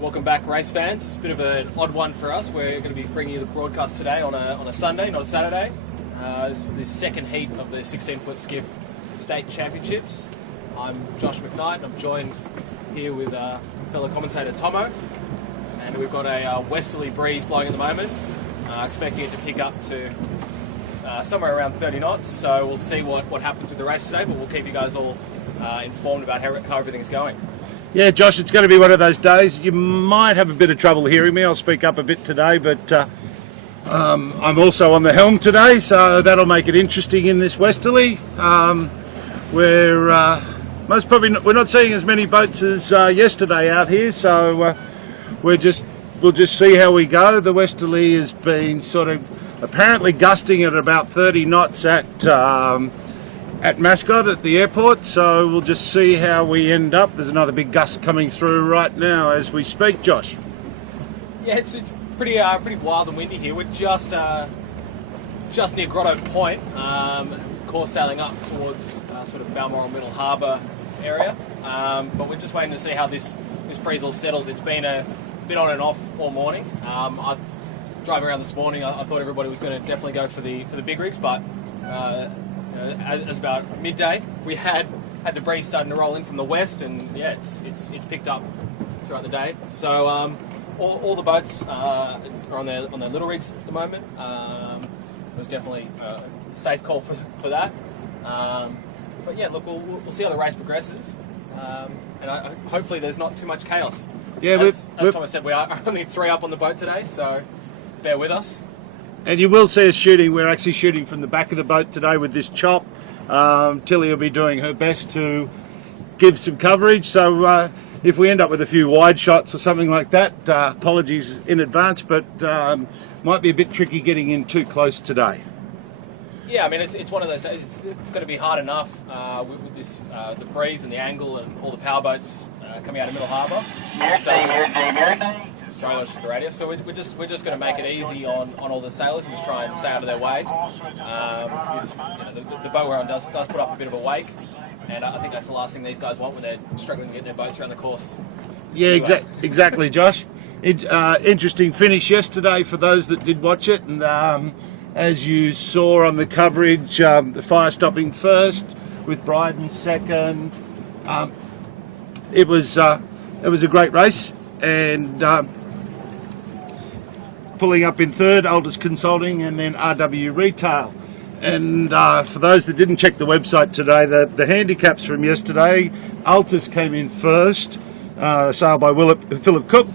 Welcome back, race fans. It's a bit of an odd one for us. We're going to be bringing you the broadcast today on a Sunday, not a Saturday. This is the second heat of the 16-foot skiff state championships. I'm Josh McKnight, and I'm joined here with fellow commentator Tomo. And we've got a westerly breeze blowing at the moment, expecting it to pick up to somewhere around 30 knots. So we'll see what happens with the race today, but we'll keep you guys all informed about how everything's going. Yeah, Josh, it's going to be one of those days. You might have a bit of trouble hearing me. I'll speak up a bit today, but I'm also on the helm today, so that'll make it interesting in this westerly. We're not seeing as many boats as yesterday out here, so we'll just see how we go. The westerly has been sort of apparently gusting at about 30 knots at Mascot at the airport, so we'll just see how we end up. There's another big gust coming through right now as we speak, Josh. Yeah, it's pretty wild and windy here. We're just near Grotto Point, course sailing up towards sort of Balmoral Middle Harbour area, but we're just waiting to see how this breeze all settles. It's been a bit on and off all morning. Driving around this morning, I thought everybody was going to definitely go for the big rigs, but as about midday, we had the breeze starting to roll in from the west, and yeah, it's picked up throughout the day. So all the boats are on their little rigs at the moment. It was definitely a safe call for that. But yeah, look, we'll see how the race progresses, and hopefully there's not too much chaos. Yeah, as Thomas said, we are only 3 up on the boat today, so bear with us. And you will see us shooting. We're actually shooting from the back of the boat today with this chop. Tilly will be doing her best to give some coverage. So if we end up with a few wide shots or something like that, apologies in advance, but might be a bit tricky getting in too close today. Yeah, I mean, it's one of those days. It's going to be hard enough with this the breeze and the angle and all the power boats coming out of Middle Harbour. Sorry, that was just the radio. So we're just going to make it easy on all the sailors and just try and stay out of their way. The boat we're on does put up a bit of a wake, and I think that's the last thing these guys want when they're struggling to get their boats around the course. Yeah, anyway. Exactly, Josh. Interesting finish yesterday for those that did watch it, and as you saw on the coverage, the fire stopping first with Bryden second. It was a great race, and pulling up in third, Aldous Consulting, and then RW Retail. And for those that didn't check the website today, the handicaps from yesterday, Altus came in first, sailed by Philip Cook,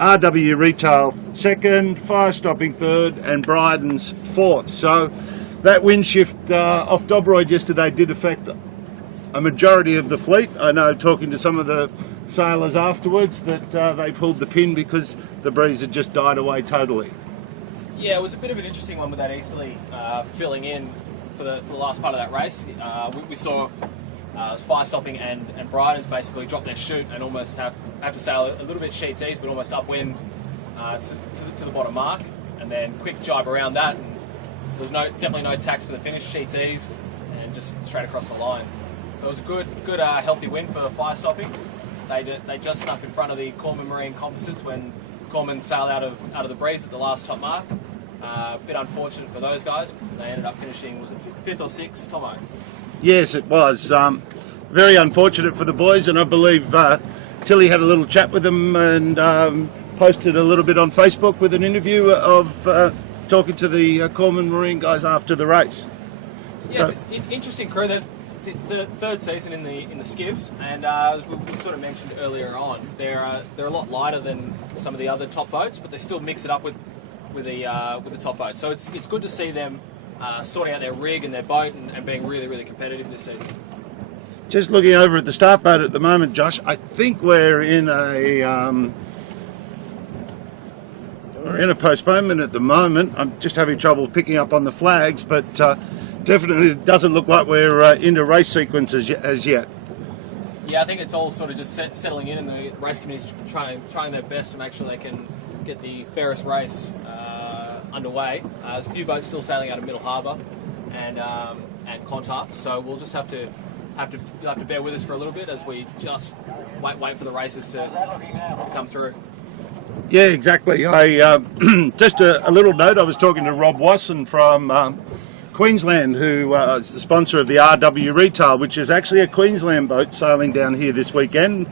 RW Retail second, Fire Stopping third, and Bryden's fourth. So that wind shift off Dobroyd yesterday did affect a majority of the fleet. I know, talking to some of the sailors afterwards, that they pulled the pin because the breeze had just died away totally. Yeah, it was a bit of an interesting one with that easterly filling in for the last part of that race. We saw Fire Stopping and Bryden's basically drop their chute and almost have to sail a little bit sheets east, but almost upwind to the bottom mark, and then quick jibe around that, and there was definitely no tacks to the finish, sheets eased, and just straight across the line. So it was a good healthy win for Fire Stopping. They just snuck in front of the Corman Marine Composites when Corman sailed out of the breeze at the last top mark. A bit unfortunate for those guys. They ended up finishing, was it 5th or 6th, Tomo? Yes, it was. Very unfortunate for the boys, and I believe Tilly had a little chat with them and posted a little bit on Facebook with an interview of talking to the Corman Marine guys after the race. Yeah, so, it's an interesting crew. It's the third season in the skivs, and we sort of mentioned earlier on, they're a lot lighter than some of the other top boats, but they still mix it up with the top boats. So it's good to see them sorting out their rig and their boat and being really, really competitive this season. Just looking over at the start boat at the moment, Josh, I think we're in a postponement at the moment. I'm just having trouble picking up on the flags, but definitely it doesn't look like we're into race sequence as yet. Yeah, I think it's all sort of just settling in, and the race committee's trying their best to make sure they can get the fairest race underway. There's a few boats still sailing out of Middle Harbour and Clontarf, so we'll just have to bear with us for a little bit as we just wait for the races to come through. Yeah, exactly. I just a little note. I was talking to Rob Wasson from Queensland, who is the sponsor of the RW Retail, which is actually a Queensland boat sailing down here this weekend.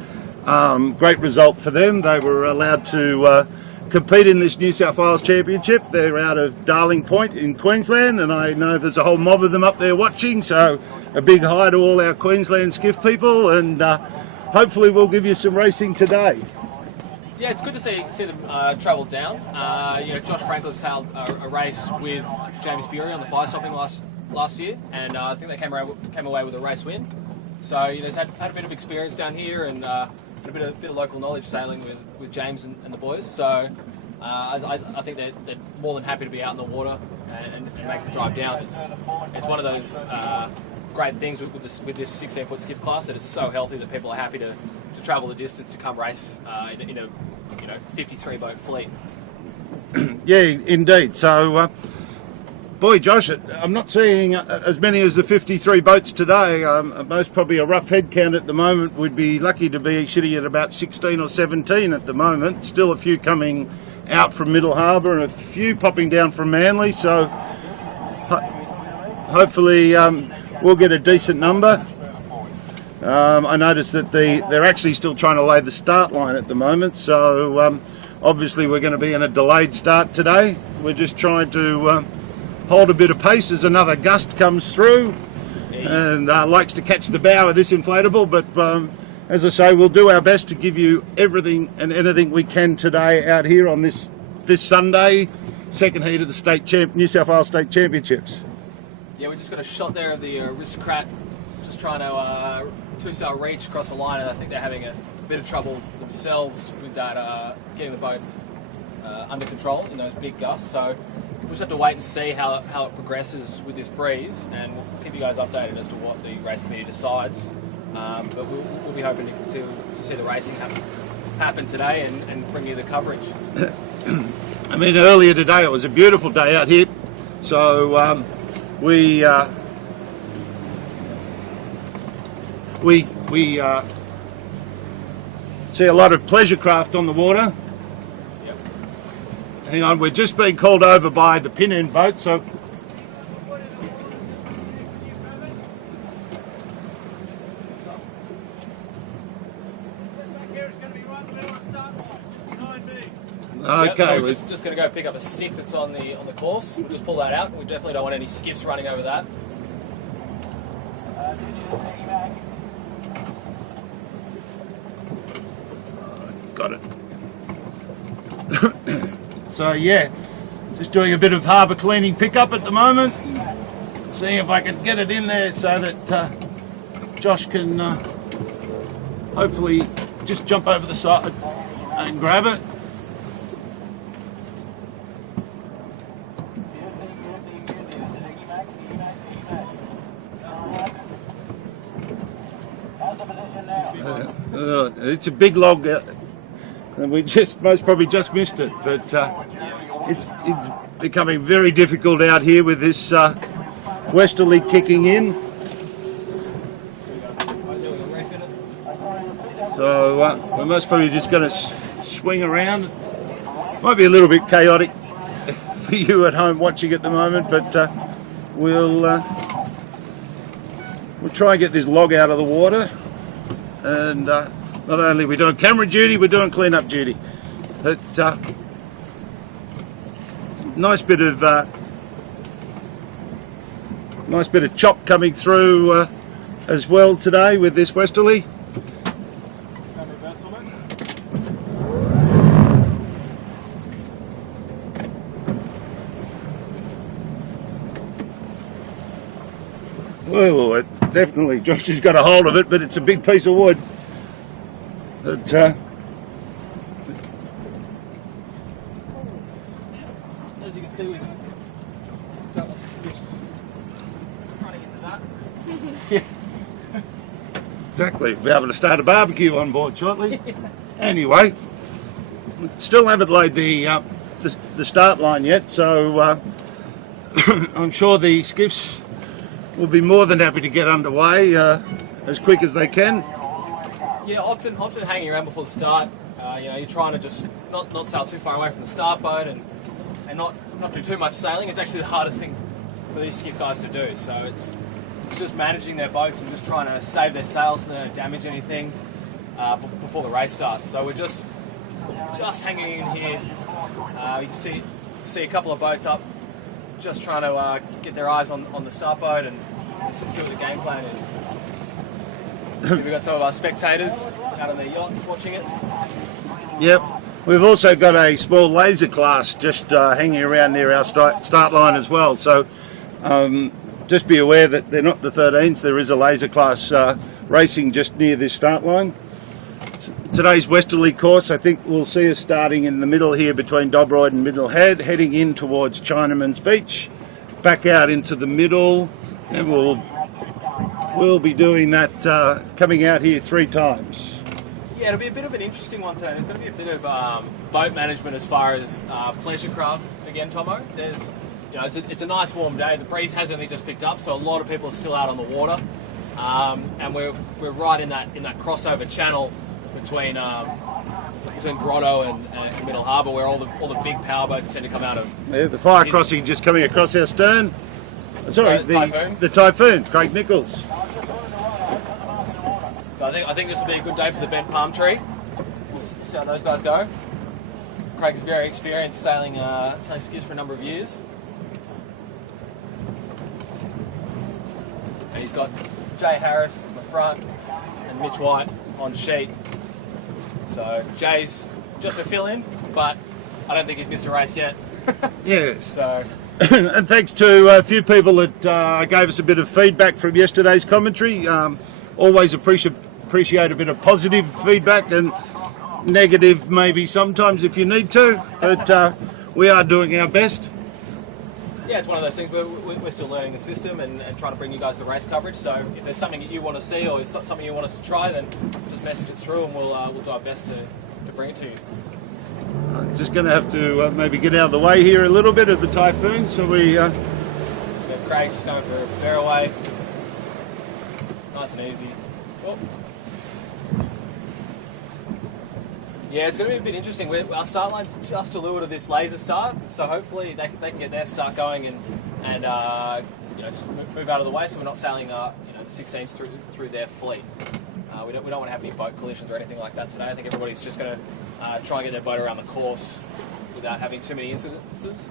Great result for them. They were allowed to compete in this New South Wales Championship. They're out of Darling Point in Queensland, and I know there's a whole mob of them up there watching, so a big hi to all our Queensland skiff people, and hopefully we'll give you some racing today. Yeah, it's good to see them travel down. Josh Franklin sailed a race with James Bury on the fire stopping last year, and I think they came away with a race win. So he's had a bit of experience down here, and a bit of local knowledge sailing with James and the boys. So I think they're more than happy to be out in the water and make the drive down. It's one of those great things with this 16-foot skiff class, that it's so healthy that people are happy to travel the distance to come race in a 53 boat fleet. Yeah, indeed. So, boy, Josh, I'm not seeing as many as the 53 boats today. Most probably a rough head count at the moment. We'd be lucky to be sitting at about 16 or 17 at the moment. Still a few coming out from Middle Harbour and a few popping down from Manly. So hopefully we'll get a decent number. I noticed that they're actually still trying to lay the start line at the moment, so obviously we're going to be in a delayed start today. We're just trying to hold a bit of pace as another gust comes through, and likes to catch the bow of this inflatable, but as I say, we'll do our best to give you everything and anything we can today out here on this Sunday, second heat of the New South Wales State Championships. Yeah, we just got a shot there of the Aristocrat just trying to two-sail reach across the line, and I think they're having a bit of trouble themselves with that, getting the boat under control in those big gusts. So we'll just have to wait and see how it progresses with this breeze, and we'll keep you guys updated as to what the race committee decides. But we'll be hoping to see the racing happen today and bring you the coverage. I mean, earlier today it was a beautiful day out here, so we see a lot of pleasure craft on the water. Yep. Hang on, we're just being called over by the pin-end boat, so okay. Yep, so we're just going to go pick up a stick that's on the course. We'll just pull that out. We definitely don't want any skiffs running over that. Got it. So yeah, just doing a bit of harbour cleaning pickup at the moment. Seeing if I can get it in there so that Josh can hopefully just jump over the side and grab it. It's a big log, and we most probably just missed it, but it's becoming very difficult out here with this westerly kicking in. So we're most probably just going to swing around. Might be a little bit chaotic for you at home watching at the moment, but we'll try and get this log out of the water. And not only are we doing camera duty, we're doing clean-up duty. But nice bit of chop coming through as well today with this westerly. Well, definitely, Josh has got a hold of it, but it's a big piece of wood. But, as you can see, we've got lots of skiffs running into that. Yeah. Exactly. We'll be able to start a barbecue on board shortly. Anyway, still haven't laid the start line yet, so I'm sure the skiffs will be more than happy to get underway as quick as they can. Yeah, often hanging around before the start. You know, you're trying to just not sail too far away from the start boat and not do too much sailing. It's actually the hardest thing for these skiff guys to do. So it's just managing their boats and just trying to save their sails so they don't damage anything before the race starts. So we're just hanging in here. You can see a couple of boats up, just trying to get their eyes on the start boat and see what the game plan is. We've got some of our spectators out on their yachts watching it. Yep. We've also got a small laser class just hanging around near our start line as well. So just be aware that they're not the 13s. There is a laser class racing just near this start line. Today's westerly course, I think we'll see us starting in the middle here between Dobroyd and Middlehead, heading in towards Chinaman's Beach, back out into the middle, and we'll be doing that, coming out here 3 times. Yeah, it'll be a bit of an interesting one today. There's going to be a bit of boat management as far as pleasure craft again, Tomo. It's a nice warm day. The breeze has only just picked up, so a lot of people are still out on the water, and we're right in that crossover channel between Grotto and Middle Harbour, where all the big power boats tend to come out of. Yeah, the fire crossing just coming across our stern. Sorry, the Typhoon, Craig Nichols. So I think this will be a good day for the bent palm tree. We'll see how those guys go. Craig's very experienced sailing skiffs for a number of years. And he's got Jay Harris in the front and Mitch White on sheet. So Jay's just a fill-in, but I don't think he's missed a race yet. Yes. So. And thanks to a few people that gave us a bit of feedback from yesterday's commentary. Always appreciate a bit of positive feedback, and negative maybe sometimes if you need to, but we are doing our best. Yeah, it's one of those things where we're still learning the system and trying to bring you guys the race coverage. So if there's something that you want to see or something you want us to try, then just message it through and we'll do our best to bring it to you. Just going to have to maybe get out of the way here a little bit of the Typhoon, so we... So Craig's just going for a fairway. Nice and easy. Oh. Yeah, it's going to be a bit interesting. Our start line's just a little to this laser start, so hopefully they can get their start going and just move out of the way, so we're not sailing the 16s through their fleet. We don't want to have any boat collisions or anything like that today. I think everybody's just going to try and get their boat around the course without having too many incidences.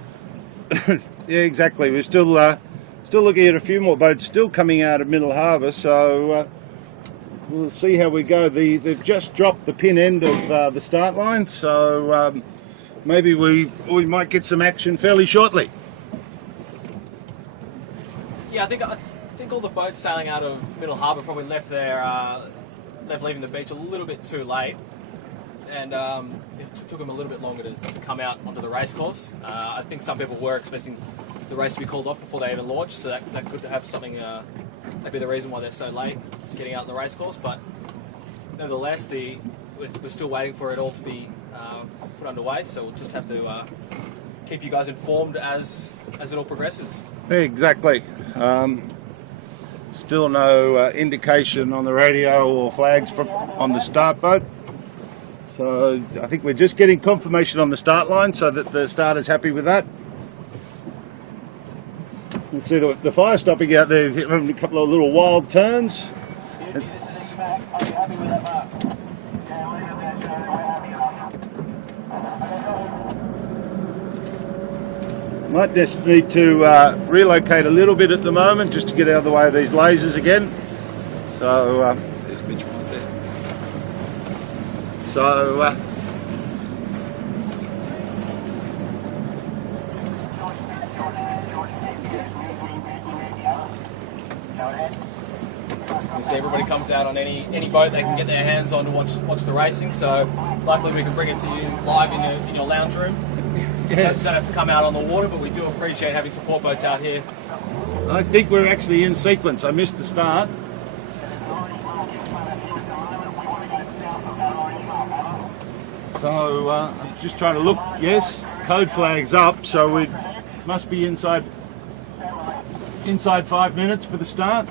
Yeah, exactly. We're still looking at a few more boats still coming out of Middle Harbour, so we'll see how we go. They've just dropped the pin end of the start line, so maybe we might get some action fairly shortly. Yeah, I think all the boats sailing out of Middle Harbour probably left leaving the beach a little bit too late, and it took them a little bit longer to come out onto the race course. I think some people were expecting the race to be called off before they even launched, so that could have something, maybe the reason why they're so late getting out on the race course. But nevertheless, we're still waiting for it all to be put underway, so we'll just have to keep you guys informed as it all progresses. Exactly. Still no indication on the radio or flags on the start boat. So I think we're just getting confirmation on the start line so that the starter's happy with that. You see the fire stopping out there, having a couple of little wild turns. Might just need to relocate a little bit at the moment just to get out of the way of these lasers again. So there's Mitch right there. So you see everybody comes out on any boat they can get their hands on to watch the racing. So luckily we can bring it to you live in your lounge room. yes. Don't have to come out on the water, but we do appreciate having support boats out here. I think we're actually in sequence. I missed the start. So I'm just trying to look. Yes, code flag's up, so we must be inside 5 minutes for the start.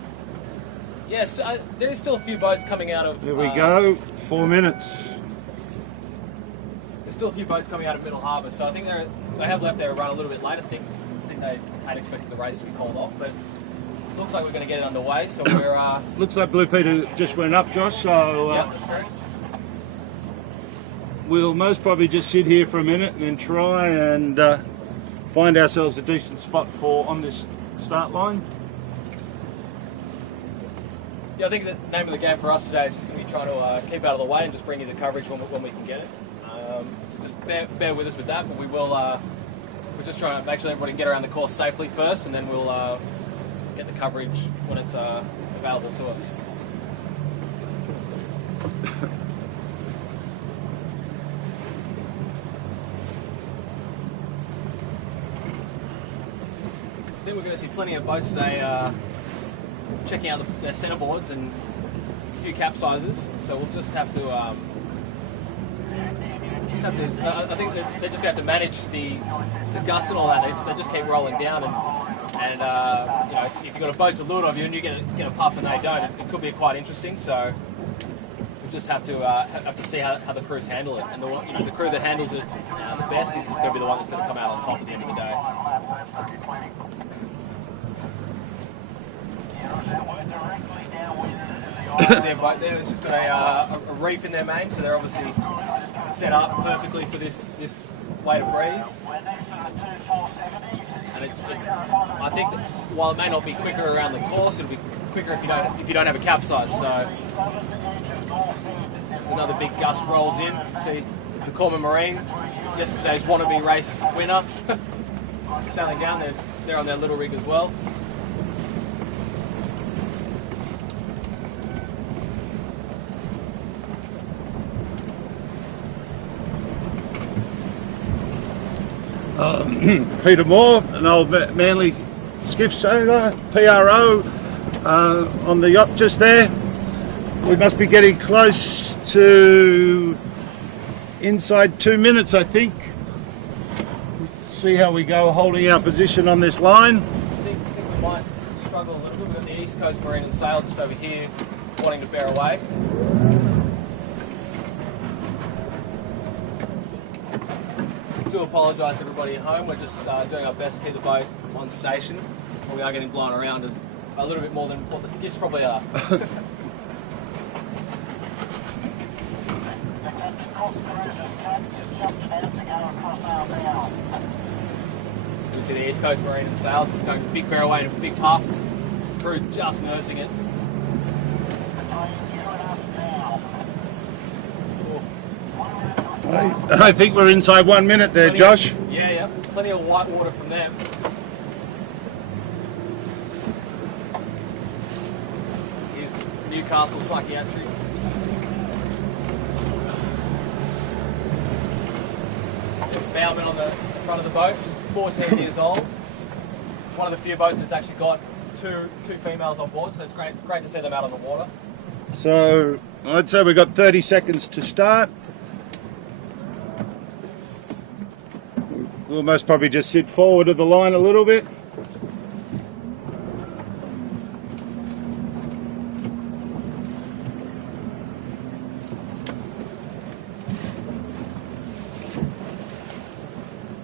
Yes, there is still a few boats coming out of... There we go. 4 minutes. There's still a few boats coming out of Middle Harbour, so I think they have left their run a little bit late. I think they had expected the race to be called off, but it looks like we're going to get it underway. So we're looks like Blue Peter just went up, Josh. So yeah, that's correct. We'll most probably just sit here for a minute and then try and find ourselves a decent spot on this start line. Yeah, I think the name of the game for us today is just going to be trying to keep out of the way and just bring you the coverage when we can get it. So just bear with us with that, but we will. We're just trying to make sure everybody can get around the course safely first, and then we'll get the coverage when it's available to us. I think we're going to see plenty of boats today checking out their centreboards and a few capsizes. So we'll just have to. I think they're just going to have to manage the gusts and all that. They just keep rolling down, and you know, if you've got a boat to leeward of you and you get a puff and they don't, it could be quite interesting. So we'll just have to see how the crews handle it, and the crew that handles it the best is going to be the one that's going to come out on top at the end of the day. See a boat there. It's just got a reef in their main, so they're obviously set up perfectly for this weight of breeze. And it's I think that while it may not be quicker around the course, it'll be quicker if you don't have a capsize. So there's another big gust rolls in. See the Corman Marine, yesterday's wannabe race winner, sailing down. They're on their little rig as well. Peter Moore, an old Manly skiff sailor, PRO, on the yacht just there. We must be getting close to inside 2 minutes, I think. Let's see how we go holding our position on this line. I think we might struggle a little bit. We've got the East Coast Marine and Sail just over here wanting to bear away. I do apologise to everybody at home. We're just doing our best to keep the boat on station. We are getting blown around a little bit more than what the skiffs probably are. You see the East Coast Marine and Sail just going big bear away and a big puff. Crew just nursing it. I think we're inside 1 minute there, Josh. Yeah. Plenty of white water from them. Here's Newcastle psychiatry. Bowman on the front of the boat, who's 14 years old. One of the few boats that's actually got two females on board, so it's great to see them out on the water. So I'd say we've got 30 seconds to start. We'll most probably just sit forward of the line a little bit.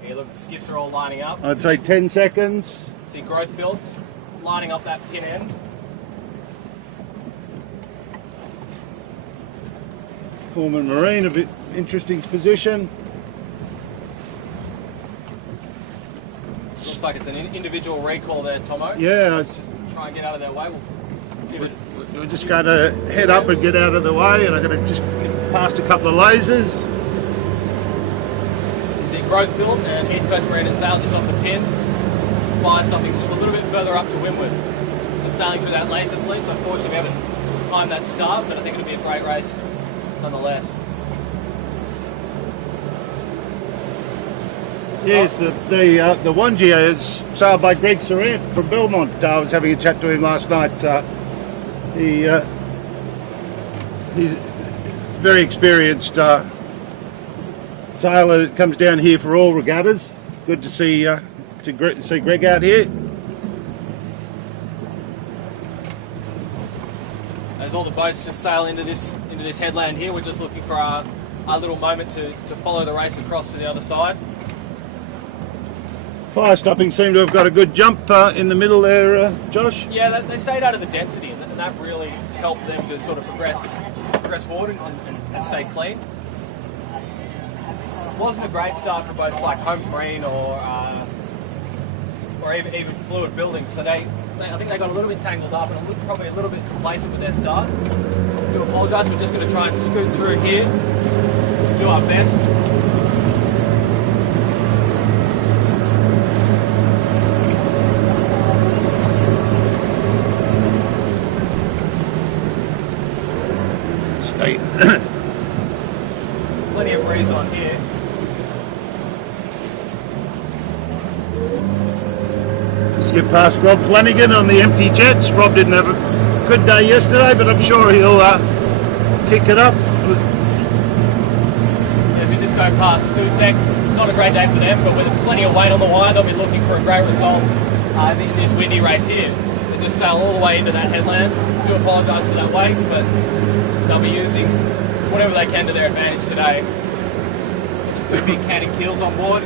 Here, look, the skiffs are all lining up. I'd say 10 seconds. See growth build, lining up that pin end. Corman Marine, a bit interesting position. Looks like it's an individual recall there, Tomo. Yeah. Try and get out of their way. We're just going to head up and get out of the way, and I'm going to just get past a couple of lasers. You see growth build and East Coast Marine and Sail just off the pin. Fire stopping's just a little bit further up to windward. Just sailing through that laser fleet, so unfortunately we haven't timed that start, but I think it'll be a great race nonetheless. Yes, the Wangia is sailed by Greg Surrant from Belmont. I was having a chat to him last night. He's very experienced sailor. Comes down here for all regattas. Good to see Greg out here. as all the boats just sail into this headland here, we're just looking for our little moment to follow the race across to the other side. Fire stopping seem to have got a good jump in the middle there, Josh. Yeah, they stayed out of the density, and that really helped them to sort of progress forward and stay clean. It wasn't a great start for boats like Holmes Marine or even Fluid Building, so I think they got a little bit tangled up and probably a little bit complacent with their start. I do apologise, we're just going to try and scoot through here, do our best. Stay. Plenty of breeze on here. Skip past Rob Flanagan on the empty jets. Rob didn't have a good day yesterday, but I'm sure he'll kick it up. As we just go past Susek, not a great day for them, but with plenty of weight on the wire, they'll be looking for a great result in this windy race here. They just sail all the way into that headland. Do apologise for that weight, but they'll be using whatever they can to their advantage today. Two big canting keels on board.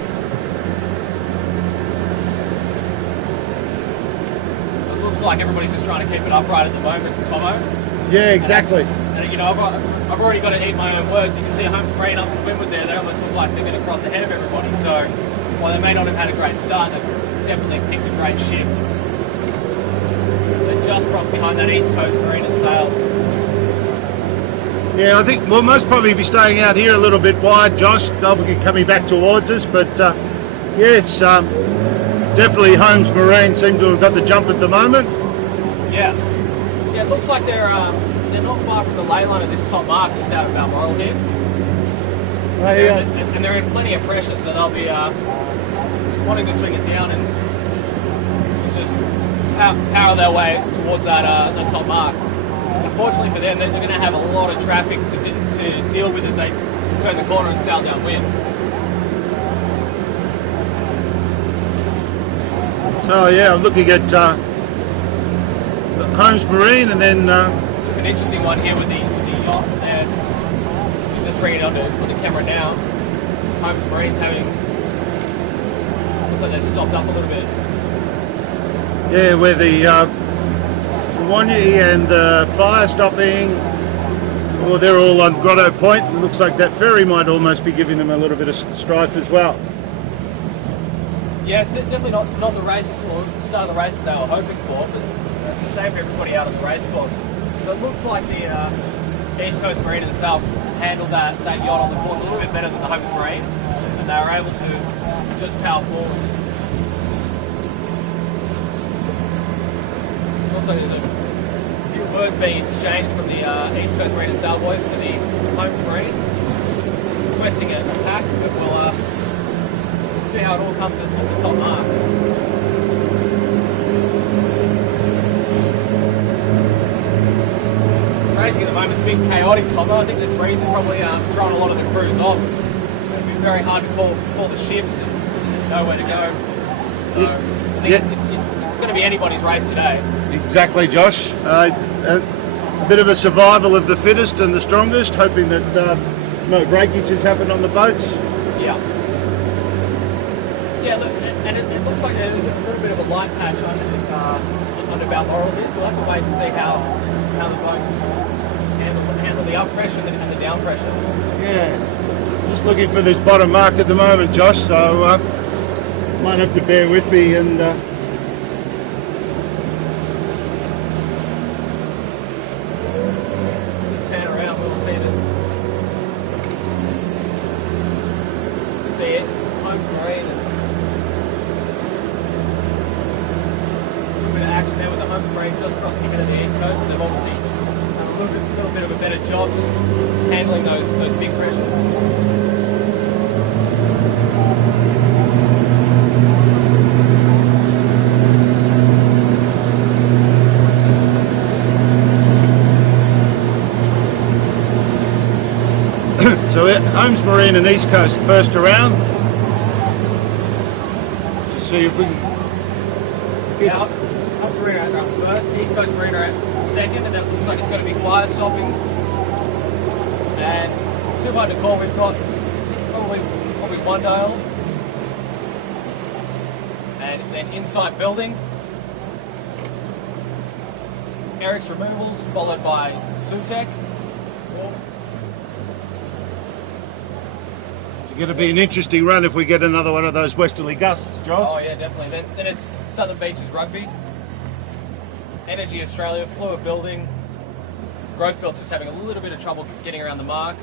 Like everybody's just trying to keep it upright at the moment, Tomo. Yeah, exactly. And you know, I've already got to eat my own words. You can see Holmes Marine up to windward there. They almost look like they're going to cross ahead of everybody. So while they may not have had a great start, they've definitely picked a great ship. They just crossed behind that East Coast Marine and sailed. Yeah, I think we'll most probably be staying out here a little bit wide, Josh. They'll be coming back towards us, but yes, definitely Holmes Marine seem to have got the jump at the moment. Yeah, it looks like they're not far from the ley line of this top mark just out of Balmoral here. And they're in plenty of pressure, so they'll be wanting to swing it down and just power their way towards that top mark. Unfortunately for them, they're going to have a lot of traffic to deal with as they turn the corner and sail downwind. So yeah, I'm looking at Holmes Marine, and then an interesting one here with the yacht there. We'll just bring it onto the camera now. Holmes Marine's looks like they're stopped up a little bit. Yeah, where the Wanya and the fire stopping, well, they're all on Grotto Point. It looks like that ferry might almost be giving them a little bit of strife as well. Yeah, it's definitely not the race or start of the race that they were hoping for, but it's the same for everybody out on the race course. So it looks like the East Coast Marine itself handled that yacht on the course a little bit better than the Holmes Marine, and they were able to just power forwards. Also, there's a few words being exchanged from the East Coast Marine and Sail Boys to the Holmes Marine, requesting an attack, but we'll see how it all comes at the top mark. Racing at the moment is a bit chaotic, Tomo. I think this breeze is probably throwing a lot of the crews off. It'll be very hard to call the shifts and know where to go. So I think it's going to be anybody's race today. Exactly, Josh. A bit of a survival of the fittest and the strongest, hoping that no breakages happen on the boats. Yeah. Yeah, look, and it looks like there's a little bit of a light patch under Balmoral here, so we'll have to wait to see how the boats handle the up pressure and the down pressure. Yes. Just looking for this bottom mark at the moment, Josh, so might have to bear with me and just turn around, we'll see it. Holmes Marine and action there with the Holmes Marine just crossing ahead of the East Coast. They've obviously done a little bit of a better job just handling those big pressures. so Holmes Marine and East Coast first around. Just see if we can get Hubs Marina are up first, East Coast Marina are second, and that looks like it's going to be fire stopping. And 200 call, we've got probably one dial. And then inside building, Eric's Removals, followed by Sutek. It's going to be an interesting run if we get another one of those westerly gusts, Josh. Oh yeah, definitely. Then it's Southern Beaches Rugby, Energy Australia, Fluid Building, Growth Build's just having a little bit of trouble getting around the mark.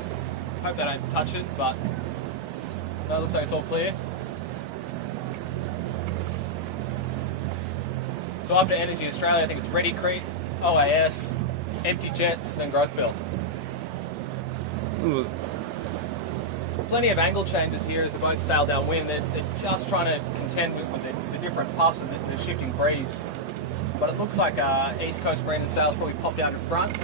Hope they don't touch it, but no, it looks like it's all clear. So up to Energy Australia, I think it's Ready Creek, OAS, Empty Jets, then Growth Build. Ooh. Plenty of angle changes here as the boats sail downwind. They're just trying to contend with the different puffs and the shifting breeze. But it looks like East Coast Marine and sails probably popped out in front.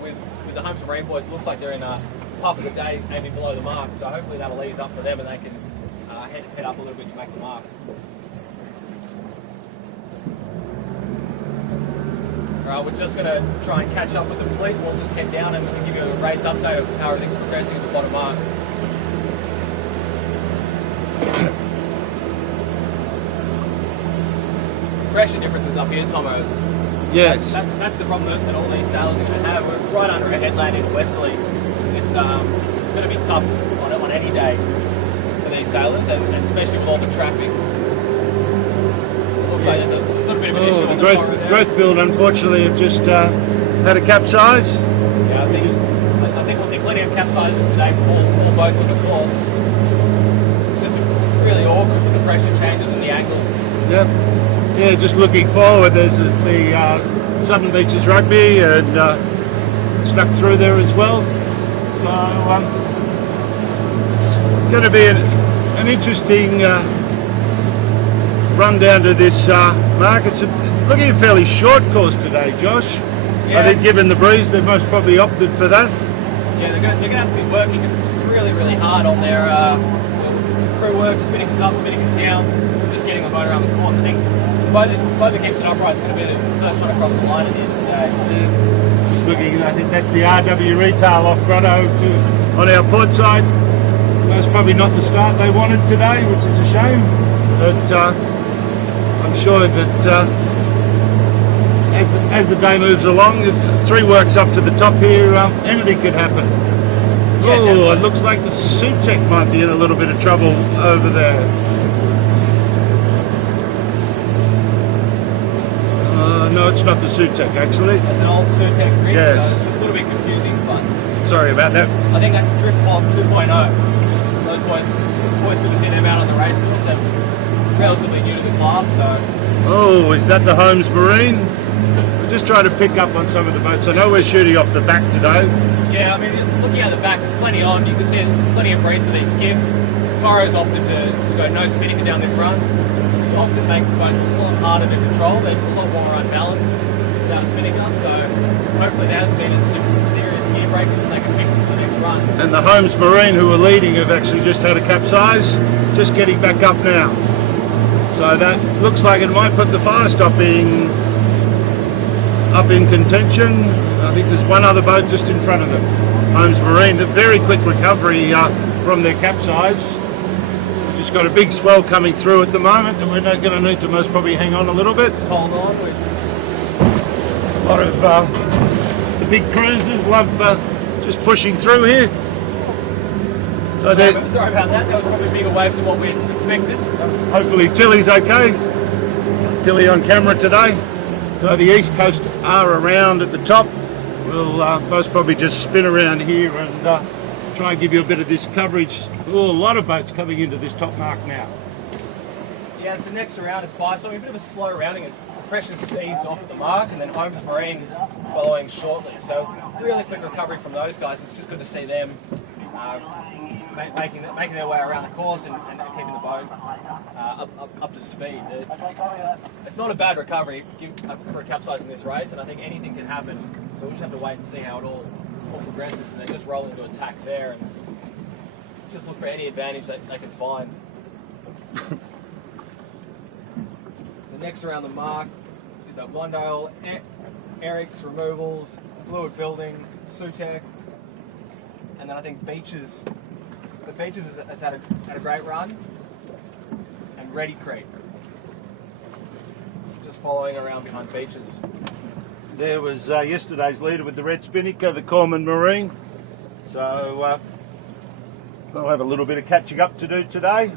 With the Homes Marine boys, it looks like they're in a puff of the day, aiming below the mark. So hopefully that'll ease up for them and they can head up a little bit to make the mark. Alright, we're just going to try and catch up with the fleet. We'll just head down and give you a race update of how everything's progressing at the bottom mark. Pressure differences up here, Tomo. Yes. That's the problem that all these sailors are going to have. We're right under a headland in Westerly. It's going to be tough on any day for these sailors, and especially with all the traffic. Looks like there's a little bit of an issue on the growth build, unfortunately, have just had a capsize. Yeah, I think we'll see plenty of capsizes today from all boats on the course. It's just really awkward with the pressure changes and the angle. Yep. Yeah, just looking forward, there's the Southern Beaches Rugby and stuck through there as well. So it's going to be an interesting run down to this mark. It's looking a fairly short course today, Josh. Yeah, I think given the breeze, they've most probably opted for that. Yeah, they're going to have to be working really, really hard on their crew work, spinning us up, spinning us down, just getting the boat around the course. I think the boat that keeps it upright is going to be the first one across the line at the end of the day. Yeah. Just looking, I think that's the RW retail off Grotto on our port side. That's probably not the start they wanted today, which is a shame. But I'm sure that as the day moves along, 3 works up to the top here, anything could happen. Yeah, oh, it looks like the Sutek might be in a little bit of trouble over there. No, it's not the Sutek, actually. It's an old Sutek rig, yes. So it's a little bit confusing, but... Sorry about that. I think that's Drift Pod 2.0. Those boys took us in and out on the race course. They're relatively new to the class, so... Oh, is that the Homes Marine? We're just trying to pick up on some of the boats. I know we're shooting off the back today. Yeah, I mean, looking at the back, there's plenty on. You can see plenty of breeze for these skiffs. Tyro's opted to go no spinning down this run. It often makes the boats a lot harder to control. They're a lot more unbalanced without spinning us, so hopefully there hasn't been a serious gear break and they can fix it for the next run. And the Homes Marine, who are leading, have actually just had a capsize, just getting back up now. So that looks like it might put the fire stopping up in contention. I think there's one other boat just in front of them. Homes Marine, the very quick recovery from their capsize. Just got a big swell coming through at the moment, and we're not going to need to most probably hang on a little bit. Hold on. A lot of the big cruisers love just pushing through here. So sorry about that. That was probably bigger waves than what we expected. Hopefully Tilly's okay. Tilly on camera today. So the East Coast are around at the top. We'll most probably just spin around here and try and give you a bit of this coverage. Oh, a lot of boats coming into this top mark now. Yeah, so next around is fire stopping. A bit of a slow rounding as the pressure's just eased off at the mark, and then Homes Marine following shortly. So really quick recovery from those guys. It's just good to see them making their way around the course and keeping the boat up to speed. It's not a bad recovery for a capsize in this race, and I think anything can happen. So we just have to wait and see how it all progresses, and then just roll into attack there and just look for any advantage that they can find. The next around the mark, So Blundale, Eric's Removals, Fluid Building, Sutek, and then I think Beaches. The Beaches has had a great run, and Ready Creek. Just following around behind Beaches. There was yesterday's leader with the red spinnaker, the Corman Marine. So they'll have a little bit of catching up to do today.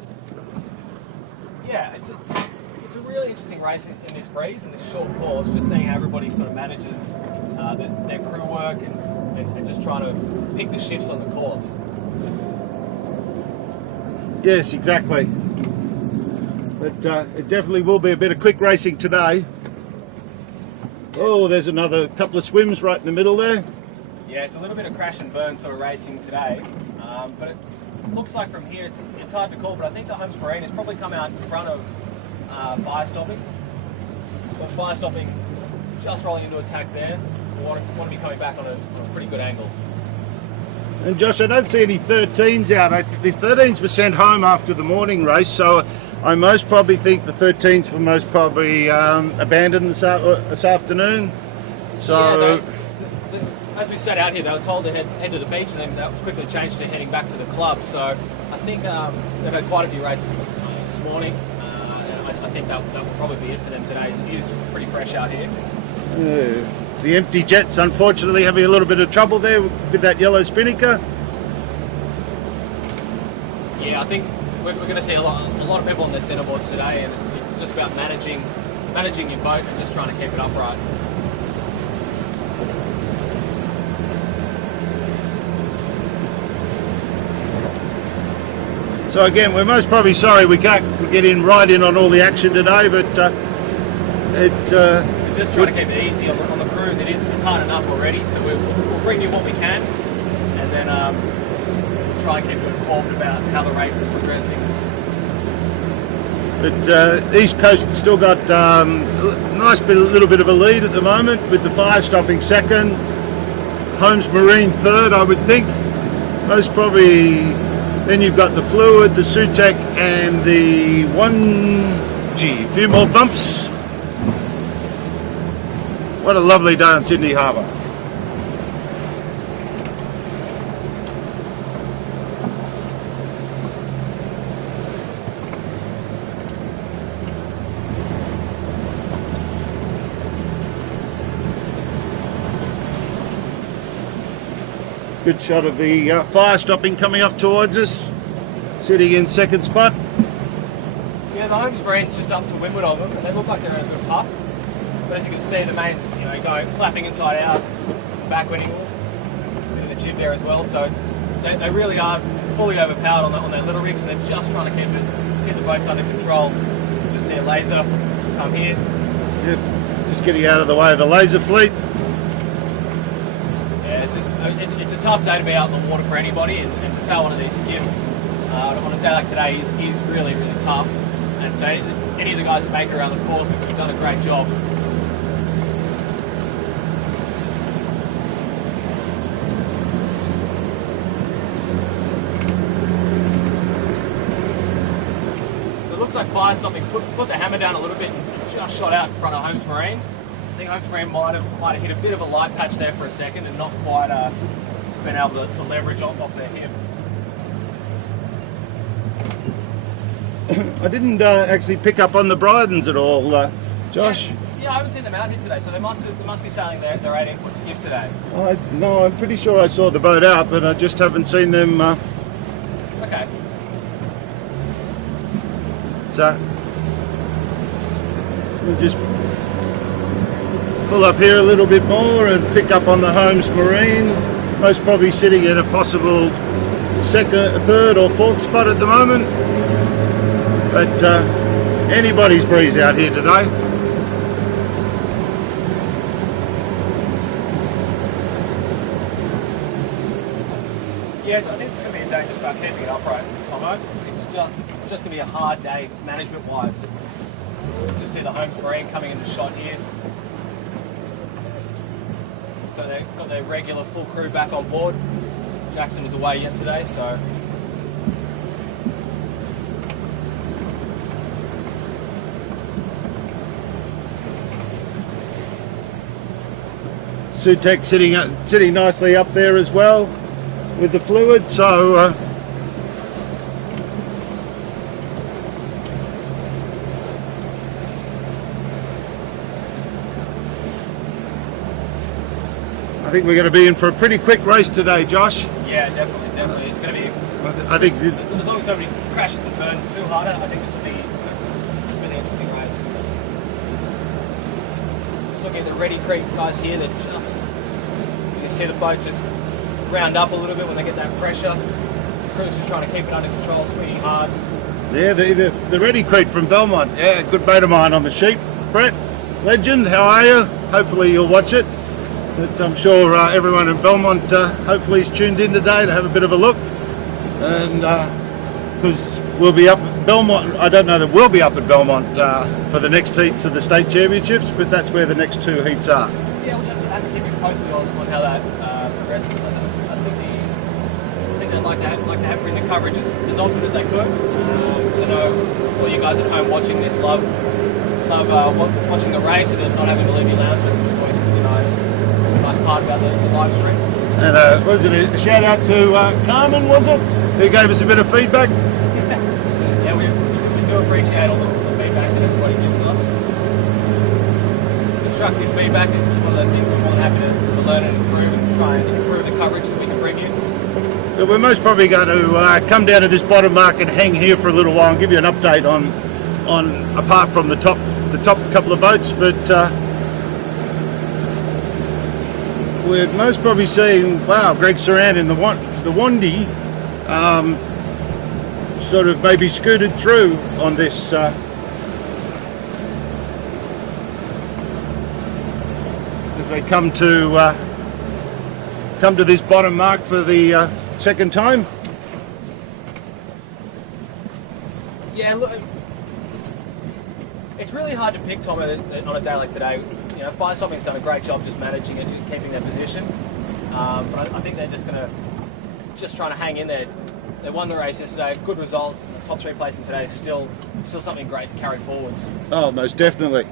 Yeah, it's a really interesting race in this breeze and this short course, just seeing how everybody sort of manages their crew work and just trying to pick the shifts on the course. Yes, exactly. But it definitely will be a bit of quick racing today. Oh, there's another couple of swims right in the middle there. Yeah, it's a little bit of crash and burn sort of racing today, but it looks like from here it's hard to call, but I think the Holmes Marine has probably come out in front of Fire Stopping. So Fire Stopping just rolling into attack there. We want to be coming back on a pretty good angle. And Josh, I don't see any 13s out. The 13s were sent home after the morning race, so I most probably think the 13s were most probably abandoned this afternoon. So, yeah, as we set out here, they were told to head to the beach, and then that was quickly changed to heading back to the club. So I think they've had quite a few races this morning. And I think that will probably be it for them today. It is pretty fresh out here. The empty jets, unfortunately, having a little bit of trouble there with that yellow spinnaker. Yeah, I think we're going to see a lot of people on their centreboards today, and it's just about managing your boat and just trying to keep it upright. So again, we're most probably sorry we can't get right in on all the action today, but We're just trying to keep it easy on the cruise. It's hard enough already, so we'll bring you what we can, and then try and keep you informed about how the race is progressing. But East Coast has still got a little bit of a lead at the moment, with the Fire Stopping second, Holmes Marine third, I would think. Most probably, then you've got the Fluid, the Sutek, and the a few more bumps. What a lovely day on Sydney Harbour. Good shot of the Fire Stopping coming up towards us, sitting in second spot. Yeah, the Holmes Marine's just up to windward of them, and they look like they're in a good puff. But as you can see, the main's going flapping inside out, backwinding, a bit of the jib there as well. So they really are fully overpowered on their little rigs, and they're just trying to keep the boats under control. Just see a laser come here. Yep, just getting out of the way of the laser fleet. Yeah, it's a tough day to be out in the water for anybody, and to sail one of these skiffs on a day like today is really, really tough. And so any of the guys that make it around the course have done a great job. Looks like Fire Stopping put the hammer down a little bit and just shot out in front of Holmes Marine. I think Holmes Marine might have hit a bit of a light patch there for a second and not quite been able to leverage off their hip. I didn't actually pick up on the Brydens at all, Josh. Yeah, I haven't seen them out here today, so they must be sailing their 18-foot skiff today. No, I'm pretty sure I saw the boat out, but I just haven't seen them. Okay. We'll just pull up here a little bit more and pick up on the Holmes Marine, most probably sitting in a possible second, third or fourth spot at the moment, but anybody's breeze out here today. Yeah, I think it's going to be a day just about keeping it upright, Tomo. It's just going to be a hard day management-wise. Just see the Holmes Marine coming into shot here. So they've got their regular full crew back on board. Jackson was away yesterday, so... Sutek sitting nicely up there as well with the fluid. So I think we're going to be in for a pretty quick race today, Josh. Yeah, definitely. It's going to be. I think as long as nobody crashes the burns too hard, I think this will be a really interesting race. Just looking at the Ready Creek guys here, they're just, you see the boat just round up a little bit when they get that pressure. The crew's just trying to keep it under control, swinging hard. Yeah, the Ready Creek from Belmont. Yeah, good mate of mine on the sheep. Brett, legend, how are you? Hopefully you'll watch it. But I'm sure everyone in Belmont hopefully is tuned in today to have a bit of a look. And because we'll be up at Belmont, I don't know that we'll be up at Belmont for the next heats of the state championships, but that's where the next two heats are. Yeah, we'll have to keep you posted on how that progresses. I think they'd like to bring the coverage as often as they could. I know all you guys at home watching this love watching the race and not having to leave your lounge, but it's always a nice part about the live stream. And wasn't it a shout out to Carmen, was it? Who gave us a bit of feedback? Yeah, we do appreciate all the feedback that everybody gives us. Constructive feedback is one of those things we're more than happy to learn and improve and try and improve the coverage that we can bring you. So we're most probably going to come down to this bottom mark and hang here for a little while and give you an update on apart from the top couple of boats, but we're most probably seeing, wow, Greg Saran in the Wandy sort of maybe scooted through on this as they come to this bottom mark for the second time. Yeah, look, it's really hard to pick, Tom, on a day like today. You know, Fire Stopping's done a great job just managing it and keeping their position. But I think they're just trying to hang in there. They won the race yesterday, good result. The top three placing today is still something great to carry forwards. Oh, most definitely.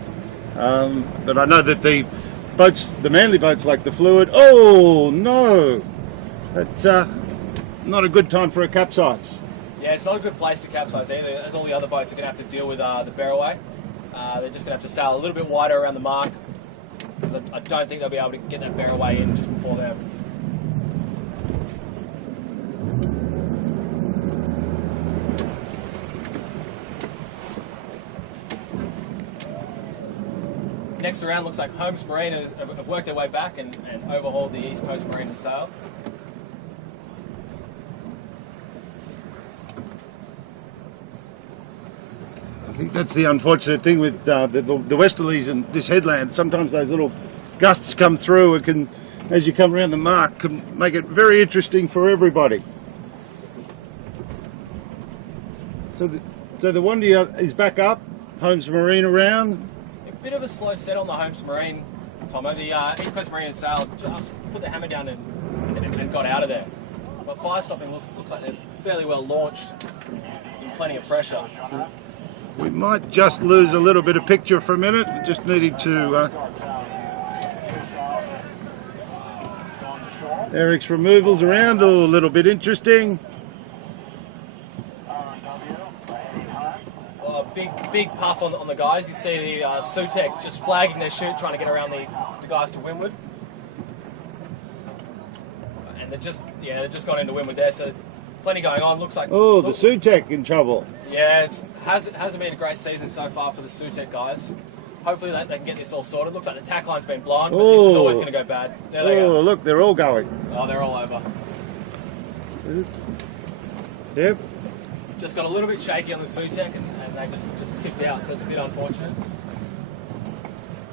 But I know that the manly boats like the Fluid. Oh no, that's not a good time for a capsize. Yeah, it's not a good place to capsize either, as all the other boats are going to have to deal with the barroway. They're just going to have to sail a little bit wider around the mark, because I don't think they'll be able to get that barroway in just before them. Next around looks like Holmes Marine have worked their way back and overhauled the East Coast Marine and sail. I think that's the unfortunate thing with the westerlies and this headland. Sometimes those little gusts come through and can, as you come around the mark, can make it very interesting for everybody. So the Wandy is back up, Holmes Marine around. A bit of a slow set on the Holmes Marine, Tomo. The East Coast Marine and sail just put the hammer down and got out of there. But Fire Stopping looks like they're fairly well launched in plenty of pressure. We might just lose a little bit of picture for a minute, just needing to... Eric's removals around, oh, a little bit interesting. Oh, big puff on the guys. You see the Sutek just flagging their chute, trying to get around the guys to windward. And they've just gone into windward there, so plenty going on. Looks like... Oh, the Sutek in trouble. Yeah, it hasn't been a great season so far for the Sutek guys. Hopefully they can get this all sorted. Looks like the tack line's been blind, but this is always going to go bad. There they go. Oh, look, they're all going. Oh, they're all over. Yep. Just got a little bit shaky on the Sutek and they just tipped out, so it's a bit unfortunate.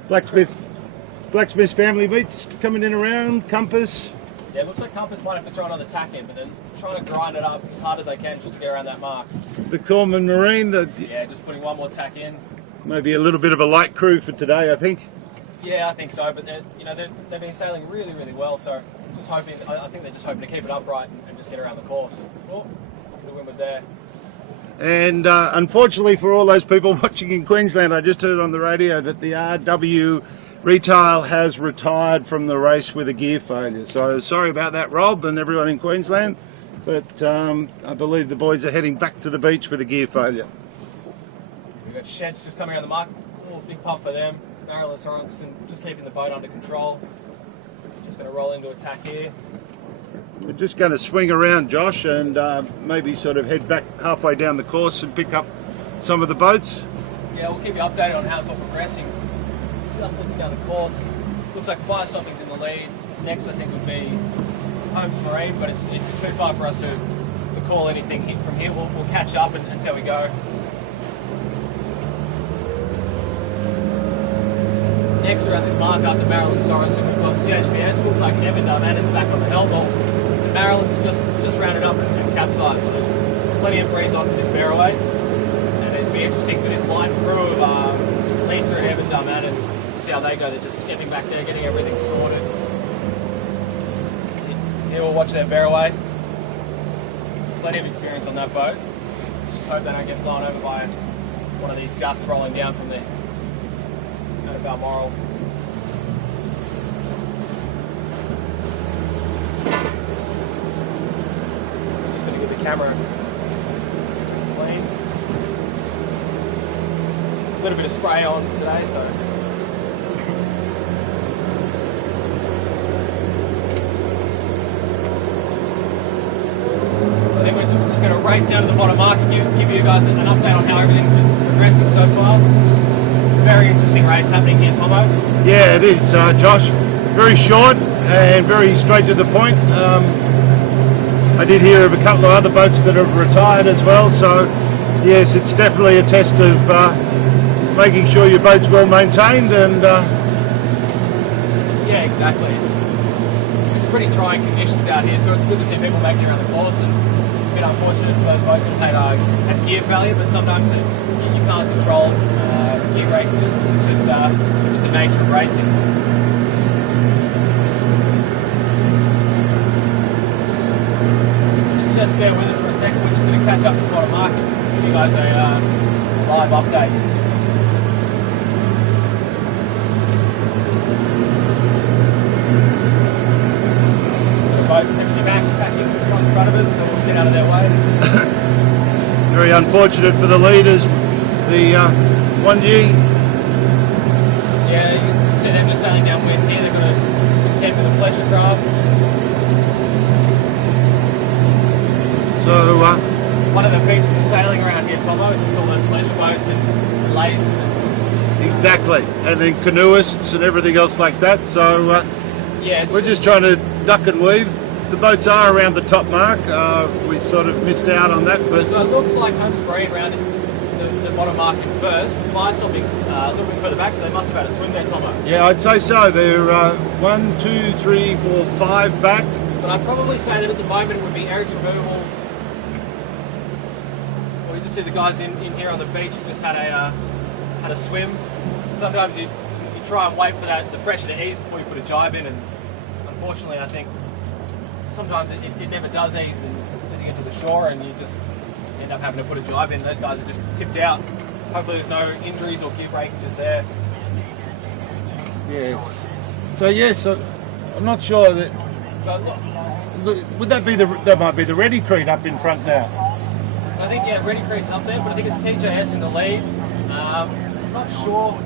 Blacksmith's family meats coming in around, Compass. Yeah, it looks like Compass might have to throw another tack in, but they're trying to grind it up as hard as they can just to get around that mark. The Corman Marine. Yeah, just putting one more tack in. Maybe a little bit of a light crew for today, I think. Yeah, I think so, but they've been sailing really, really well, so just hoping. I think they're just hoping to keep it upright and just get around the course. Oh, the windward there. And unfortunately for all those people watching in Queensland, I just heard on the radio that the RW Retail has retired from the race with a gear failure. So sorry about that, Rob, and everyone in Queensland. But I believe the boys are heading back to the beach with a gear failure. We've got Sheds just coming out of the market. A little big puff for them. Marilyn Sorensen just keeping the boat under control. Just going to roll into attack here. We're just going to swing around, Josh, and maybe sort of head back halfway down the course and pick up some of the boats. Yeah, we'll keep you updated on how it's all progressing. Just looking down the course, looks like Firestopping's in the lead. Next, I think, would be Holmes Marine, but it's too far for us to call anything from here. We'll catch up and see how we go. Next, around this mark after Marilyn Sorensen, we've got CHBS. Looks like Evan Darmanon's back on the helm. And Marilyn's just rounded up and capsized. So there's plenty of breeze on this bearaway. And it'd be interesting for this light crew of Lisa and Evan Darmanon to see how they go. They're just stepping back there, getting everything sorted. Here we'll watch their bearaway. Plenty of experience on that boat. Just hope they don't get blown over by one of these gusts rolling down from the out of Balmoral. Just going to get the camera clean. A little bit of spray on today, so. I think we're just going to race down to the bottom mark and give you guys an update on how everything's been progressing so far. Very interesting race happening here, Tomo. Yeah, it is, Josh. Very short and very straight to the point. I did hear of a couple of other boats that have retired as well, so yes, it's definitely a test of making sure your boat's well maintained and... Yeah, exactly. It's pretty trying conditions out here, so it's good to see people making it around the course, and a bit unfortunate for those boats that had gear failure, but sometimes you can't control gear break. It's just the nature of racing. Just bear with us for a second. We're just going to catch up to the bottom market and give you guys a live update. Pepsi Max back in front of us, so we'll get out of their way. Very unfortunate for the leaders, the 1G. Yeah, you can see them just sailing downwind here. They've got a contend with a pleasure craft. So, one of the features of sailing around here, Tomo, is just all those pleasure boats and lasers. Exactly, and then canoeists and everything else like that. So, yeah, we're just trying to duck and weave. The boats are around the top mark. We sort of missed out on that, but so it looks like Holmes Marine rounded the bottom market first. Firestopping's a little bit further back, so they must have had a swim there, Tomo. Yeah, I'd say so. They're 1, 2, 3, 4, 5 back. But I'd probably say that at the moment it would be Eric's removals. We just see the guys in here on the beach who just had a swim. Sometimes you try and wait for the pressure to ease before you put a jibe in, and unfortunately I think sometimes it never does ease, and as you get to the shore and you just end up having to put a jibe in. Those guys are just tipped out. Hopefully there's no injuries or gear breakages there. Yes. So yes, I'm not sure that. So Would that might be the Ready Creek up in front now? I think, yeah, Ready Creek's up there, but I think it's TJS in the lead. Not sure.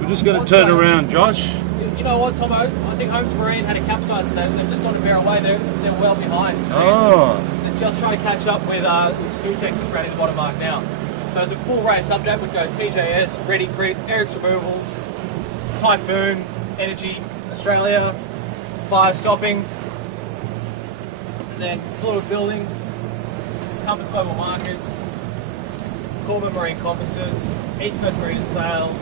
We're just going to turn around, Josh. You know what, Tomo? I think Holmes Marine had a capsize and they've just gone to bear away. They're well behind. So they're just trying to catch up with Sutek who's running the bottom mark now. So as a full race update, we'd go TJS, Ready Creek, Eric's Removals, Typhoon, Energy, Australia, Firestopping, then Fluid Building, Compass Global Markets, Corbin Marine Composites, East Coast Marine and Sail,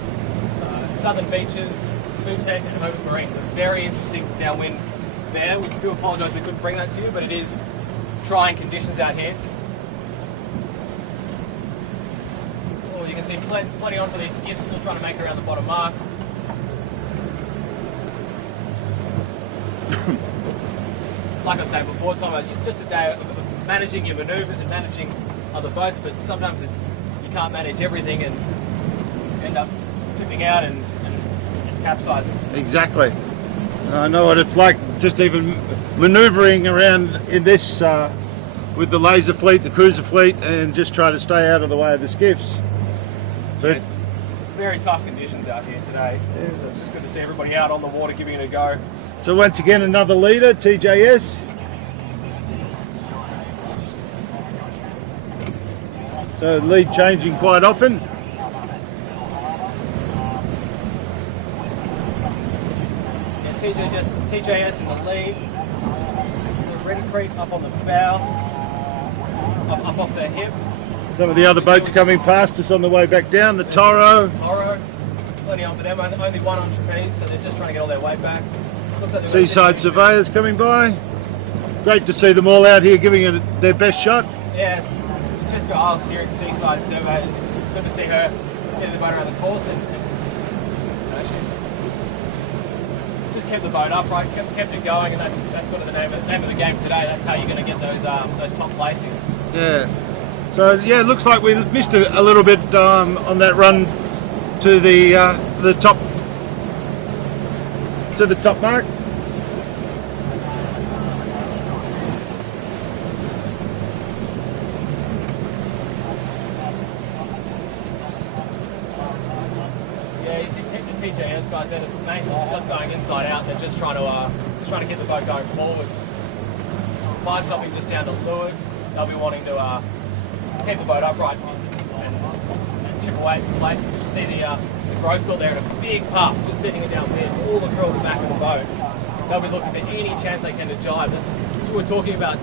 Southern Beaches, Sutek and Holmes Marine. So very interesting downwind there. We do apologise we couldn't bring that to you, but it is trying conditions out here. Oh, you can see plenty on for these skiffs, still trying to make it around the bottom mark. Like I said before, Tom, it's just a day of managing your manoeuvres and managing other boats, but sometimes you can't manage everything and end up tipping out and capsizing. Exactly. I know what it's like, just even manoeuvring around in this with the laser fleet, the cruiser fleet, and just try to stay out of the way of the skiffs. But Yeah, very tough conditions out here today, so it's just good to see everybody out on the water giving it a go. so once again, another leader, TJS. So lead changing quite often. Yeah, TJS in the lead. The Ready Creek up on the bow, up off their hip. Some of the other boats are coming past us on the way back down. The Toro, Plenty on for them. Only one on trapeze, so they're just trying to get all their weight back. Looks like Seaside Surveyors coming by. Great to see them all out here giving it their best shot. Yes, Jessica Isles here at Seaside Surveyors. It's good to see her getting the boat around the course and she's just kept the boat upright, kept it going, and that's sort of the name of the game today. That's how you're going to get those top placings. Yeah. So yeah, it looks like we missed a little bit on that run to the top mark. Yeah, you see the TJS guys there, the mains are just going inside out. They're just trying to get the boat going forwards. Fly stopping just down to leeward. They'll be wanting to keep the boat upright and chip away at some places. You see the growth field there in a big puff, just sitting it down there. All the crew at the back of the boat. They'll be looking for any chance they can to jibe. That's what we're talking about.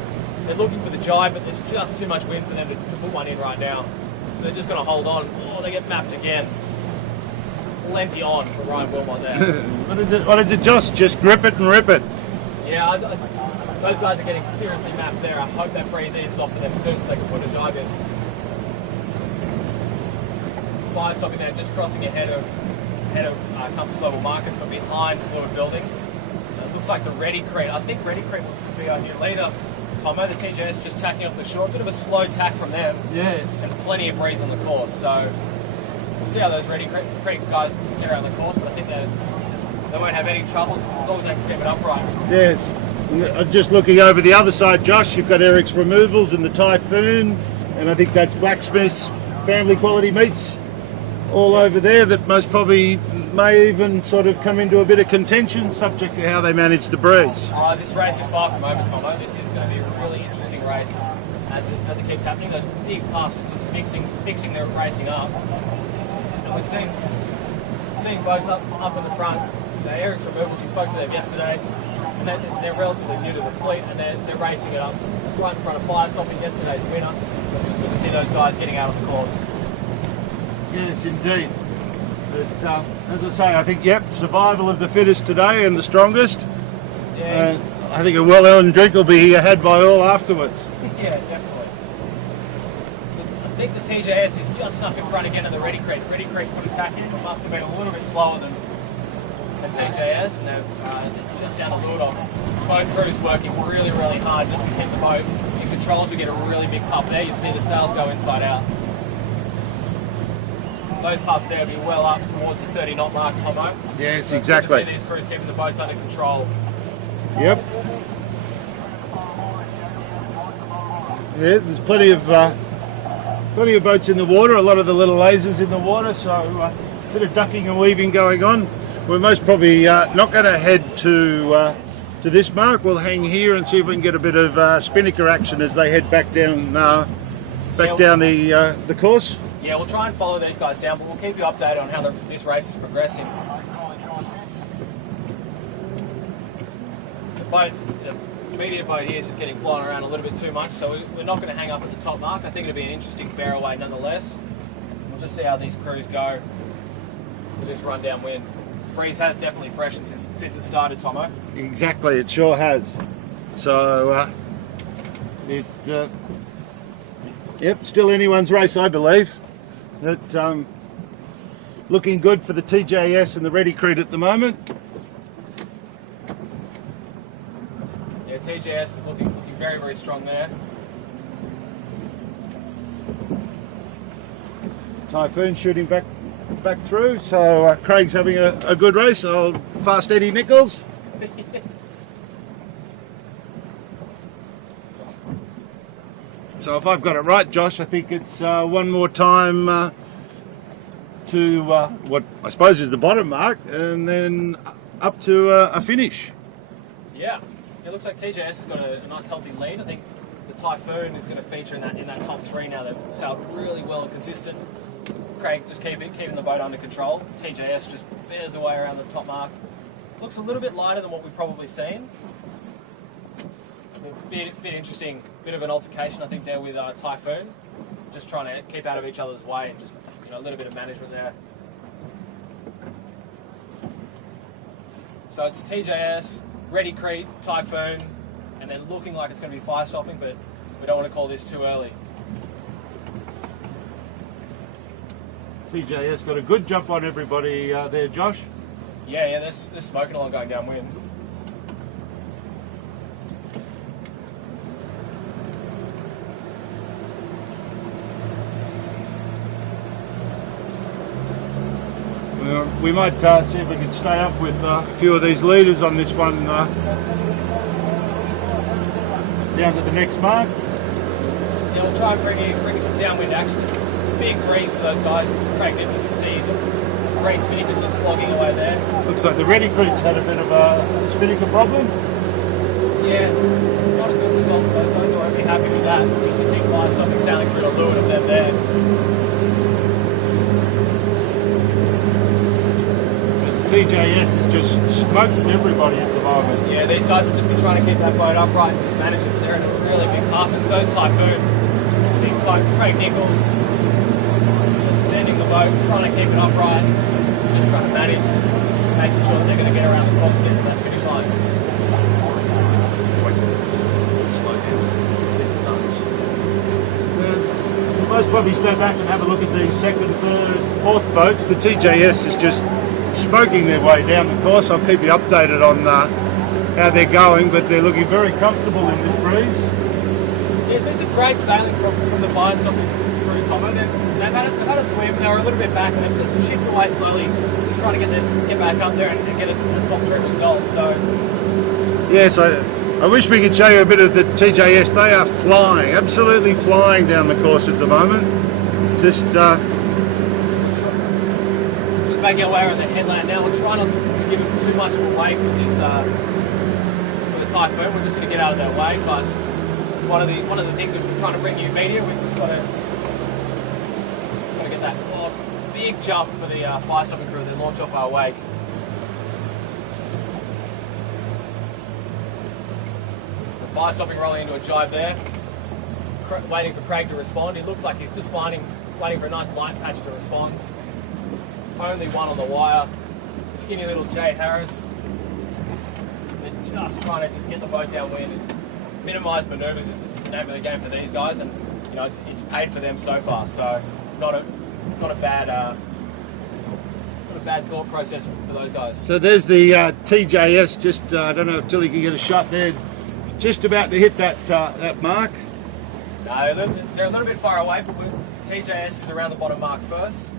They're looking for the jibe, but there's just too much wind for them to put one in right now. So they're just going to hold on. Oh, they get mapped again. Plenty on for Ryan Wilmot there. What is it, Josh? Just grip it and rip it. Yeah, those guys are getting seriously mapped there. I hope that breeze eases off for them soon so they can put a jibe in. Fire stopping there, just crossing ahead of Compass Global Markets, but behind Fluid Building. It looks like the Ready Creek. I think Ready Creek will be our new leader. Tomo, the TJS just tacking off the shore. Bit of a slow tack from them. Yes. And plenty of breeze on the course. So we'll see how those Ready Creek guys get around the course, but I think they won't have any trouble as long as they can keep it upright. Yes. Just looking over the other side, Josh, you've got Eric's Removals and the Typhoon, and I think that's Blacksmith's Family Quality Meats all over there that most probably may even sort of come into a bit of contention, subject to how they manage the breeze. This race is far from over, Tomo. This is going to be a really interesting race as it keeps happening. Those big puffs are just mixing the racing up. And we're seeing boats up in the front. Eric's Removals, we spoke to them yesterday, and they're relatively new to the fleet, and they're racing it up right in front of Fire Stopping, yesterday's winner. It's good to see those guys getting out of the course. Yes, indeed. But as I say, I think, yep, survival of the fittest today and the strongest. Yeah. I think a well-earned drink will be had by all afterwards. Yeah, definitely. So I think the TJS is just up in front again of the Ready Creek. Ready Creek put a tack in, but must have been a little bit slower than the TJS, and they're just down the leeward on. Both crews working really, really hard just to keep the boat in control. As we get a really big puff there, you see the sails go inside out. Those puffs there will be well up towards the 30 knot mark, Tomo. Yes, so exactly. See these crews keeping the boats under control. Yep. Yeah, there's plenty of boats in the water. A lot of the little lasers in the water, so a bit of ducking and weaving going on. We're most probably not going to head to this mark. We'll hang here and see if we can get a bit of spinnaker action as they head back down down the course. Yeah, we'll try and follow these guys down, but we'll keep you updated on how this race is progressing. The media boat here is just getting blown around a little bit too much, so we're not going to hang up at the top mark. I think it'll be an interesting fairway nonetheless. We'll just see how these crews go with this run downwind. Breeze has definitely freshened since it started, Tomo. Exactly, it sure has. So yep, still anyone's race, I believe. That looking good for the TJS and the Ready Creek at the moment. Yeah, TJS is looking very, very strong there. Typhoon shooting back back through. So Craig's having a good race. I'll fast Eddie Nichols. So if I've got it right, Josh, I think it's one more time to what I suppose is the bottom mark, and then up to a finish. Yeah, it looks like TJS has got a nice healthy lead. I think the Typhoon is going to feature in that top three now. They've sailed really well and consistent. Craig just keeping the boat under control. TJS just veers away around the top mark. Looks a little bit lighter than what we've probably seen. A bit interesting, bit of an altercation I think there with Typhoon. Just trying to keep out of each other's way and just a little bit of management there. So it's TJS, Ready Crete, Typhoon, and then looking like it's going to be fire stopping, but we don't want to call this too early. TJS got a good jump on everybody there, Josh. Yeah, they're smoking along going downwind. We might see if we can stay up with a few of these leaders on this one down to the next mark. Yeah, we'll try and bring some downwind action. Big breeze for those guys. Craig Nichols, you see, he's a great spinnaker just flogging away there. Looks like the Ready Crete's had a bit of a spinnaker problem. Yeah, it's not a good result for those guys. I won't be happy with that. We see fire stopping sailing through to Lewin of them there. TJS is just smoking everybody at the moment. Yeah, these guys have just been trying to keep that boat upright and manage it, but they're in a really big puff, and so's Typhoon. Seems like Craig Nichols just sending the boat, trying to keep it upright, just trying to manage, making sure that they're going to get around the cross to get to that finish line. So we'll most probably step back and have a look at the second, third, fourth boats. The TJS is just smoking their way down the course. I'll keep you updated on how they're going, but they're looking very comfortable in this breeze. Yeah, it's been some great sailing from the fire stopping through Tomo. They've had a swim, they were a little bit back, and they've just chipped away slowly, just trying to get back up there and get a top three result. So yes, I wish we could show you a bit of the TJS. They are flying, absolutely flying down the course at the moment. Just making our way around the headland now. We'll try not to give them too much of a wake with this with the Typhoon. We're just going to get out of their way. But one of the things that we're trying to bring you media, we've got to get that big jump for the fire stopping crew as they launch off our wake. The fire stopping rolling into a jibe there, waiting for Craig to respond. He looks like he's just waiting for a nice light patch to respond. Only one on the wire, the skinny little Jay Harris. They're just trying to just get the boat downwind and minimise manoeuvres is the name of the game for these guys, and it's paid for them so far. So not a bad thought process for those guys. so there's the TJS. Just I don't know if Tilly can get a shot there. Just about to hit that mark. No, they're a little bit far away, but TJS is around the bottom mark first.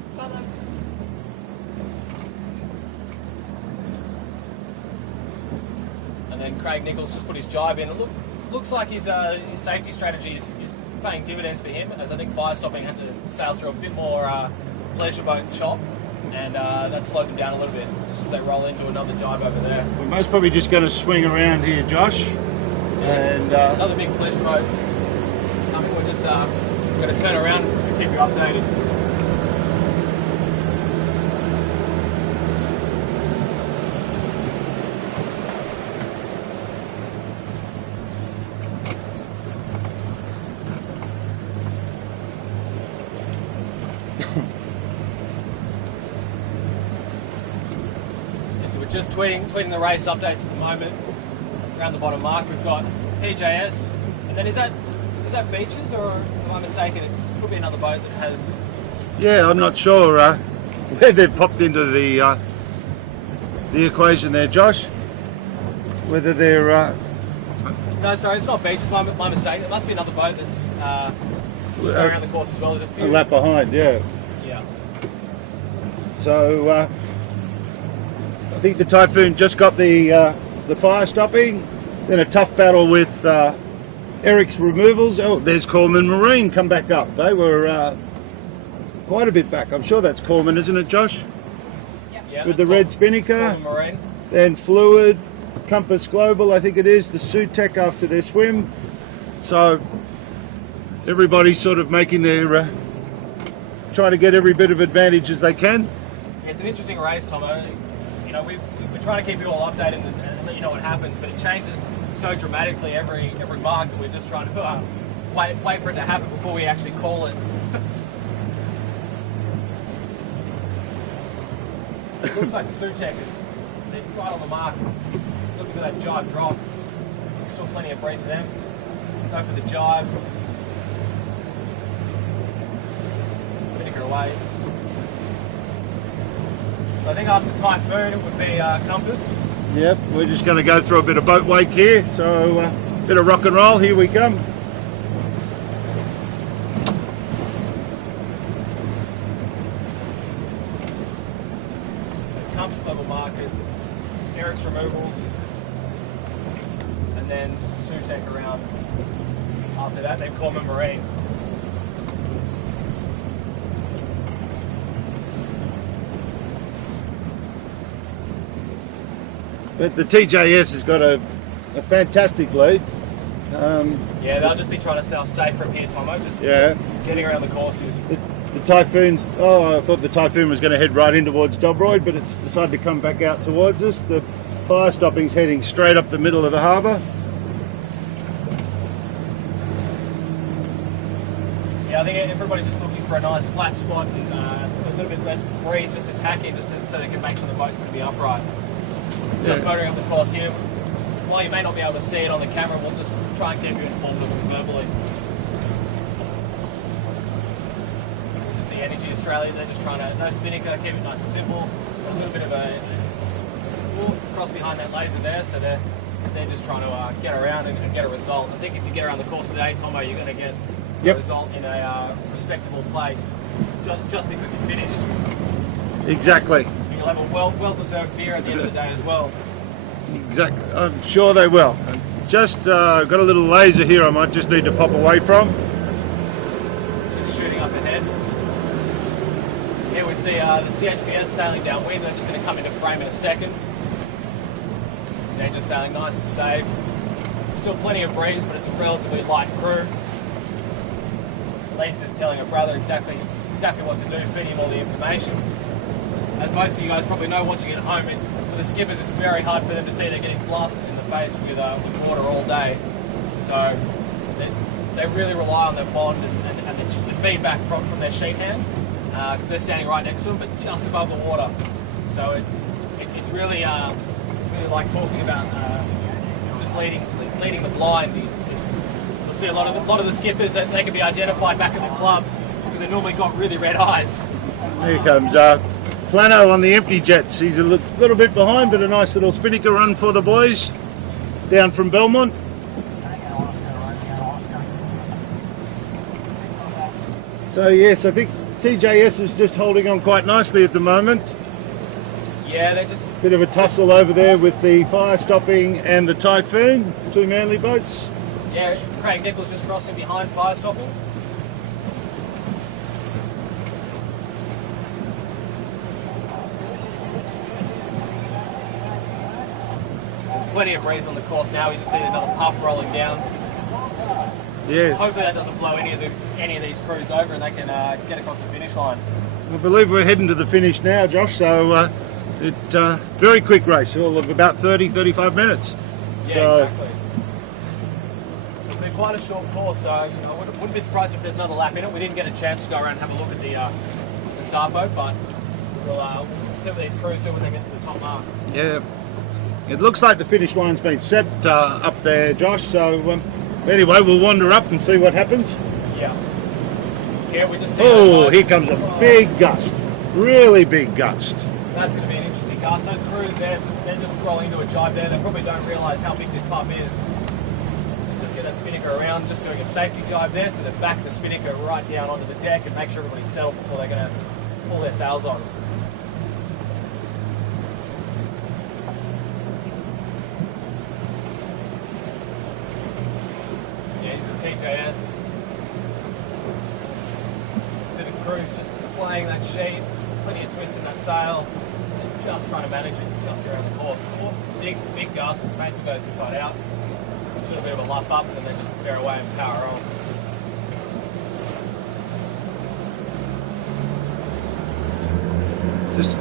And then Craig Nichols just put his jibe in. It looks like his safety strategy is paying dividends for him, as I think fire stopping had to sail through a bit more pleasure boat chop, and that slowed him down a little bit, just as they roll into another jibe over there. We're most probably just going to swing around here, Josh. And another big pleasure boat coming. We're just going to turn around and keep you updated. So we're just tweeting the race updates at the moment. Around the bottom mark, we've got TJS, and then is that Beaches, or am I mistaken? It could be another boat that has. yeah, I'm not sure where they've popped into the equation there, Josh. Whether they're No, sorry, it's not Beaches. My mistake. It must be another boat that's just around the course as well. There's a lap behind, yeah. Yeah. So I think the Typhoon just got the fire stopping. Then a tough battle with Eric's removals. Oh, there's Corman Marine come back up. They were quite a bit back. I'm sure that's Corman, isn't it, Josh? Yeah, with the red spinnaker. Marine. Then Fluid, Compass Global, I think it is, the Sutec after their swim. So everybody's sort of making their, trying to get every bit of advantage as they can. Yeah, it's an interesting race, Tomo. You know, we're trying to keep you all updated and let you know what happens, but it changes so dramatically every mark that we're just trying to wait for it to happen before we actually call it. It looks like Sutec, they're right on the mark, looking for that jibe drop. Still plenty of breeze for them. Go for the jibe. Spinnaker away. So I think after Typhoon it would be Compass. Yep, we're just going to go through a bit of boat wake here, so a bit of rock and roll, here we come. There's Compass Global Markets, Eric's removals, and then Sutec around. After that, then Corman Marine. But the TJS has got a fantastic lead. Yeah, they'll just be trying to sail safe from here, Tomo. Just getting around the courses. The Typhoon's, I thought the Typhoon was going to head right in towards Dobroyd, but it's decided to come back out towards us. The fire stopping's heading straight up the middle of the harbour. Yeah, I think everybody's just looking for a nice flat spot and a little bit less breeze, just attacking, so they can make sure the boat's going to be upright. Just motoring up the course here. While you may not be able to see it on the camera, we'll just try and keep you informed of it verbally. Just see Energy Australia, they're just trying to, no spinnaker, keep it nice and simple. A little bit of a cross behind that laser there, so they're just trying to get around and get a result. I think if you get around the course today, Tomo, you're going to get a result in a respectable place, just because you finished. Exactly. You'll have a well-deserved beer at the end of the day as well. Exactly. I'm sure they will. Just got a little laser here I might just need to pop away from. Just shooting up ahead. Here we see the CHPS sailing downwind. They're just going to come into frame in a second. They're just sailing nice and safe. Still plenty of breeze, but it's a relatively light crew. Lisa's telling her brother exactly what to do, feeding him all the information. As most of you guys probably know, watching at home, for the skippers, it's very hard for them to see they're getting blasted in the face with water all day. So they really rely on their bond and the feedback from their sheet hand, because they're standing right next to them, but just above the water. So it's really like talking about just leading the blind. You'll see a lot of the skippers that they can be identified back at the clubs because they normally got really red eyes. Here comes Flano on the empty jets. He's a little bit behind, but a nice little spinnaker run for the boys down from Belmont. So yes, I think TJS is just holding on quite nicely at the moment. Yeah, they're just... Bit of a tussle over there with the fire stopping and the Typhoon, two Manly boats. Yeah, Craig Nichols just crossing behind fire stopping. Plenty of breeze on the course now. We just see another puff rolling down. Yes. Hopefully that doesn't blow any of these crews over and they can get across the finish line. I believe we're heading to the finish now, Josh. So very quick race, all of about 30-35 minutes. Yeah, so, exactly. It's been quite a short course, so I wouldn't be surprised if there's another lap in it. We didn't get a chance to go around and have a look at the start boat, but we'll see what these crews do when they get to the top mark. Yeah. It looks like the finish line's been set up there, Josh, so anyway, we'll wander up and see what happens. Yeah. Yeah, we just see... Oh, here comes a big gust. Really big gust. That's going to be an interesting cast. Those crews there, they're just rolling into a jibe there. They probably don't realise how big this pup is. Let's just get that spinnaker around, just doing a safety jibe there, so they back the spinnaker right down onto the deck and make sure everybody's settled before they're going to pull their sails on. crew's just playing that sheet, plenty of twist in that sail, and just trying to manage it just around the course. Big gust, basically goes inside out, a little bit of a luff up, and then just bear away and power on. Just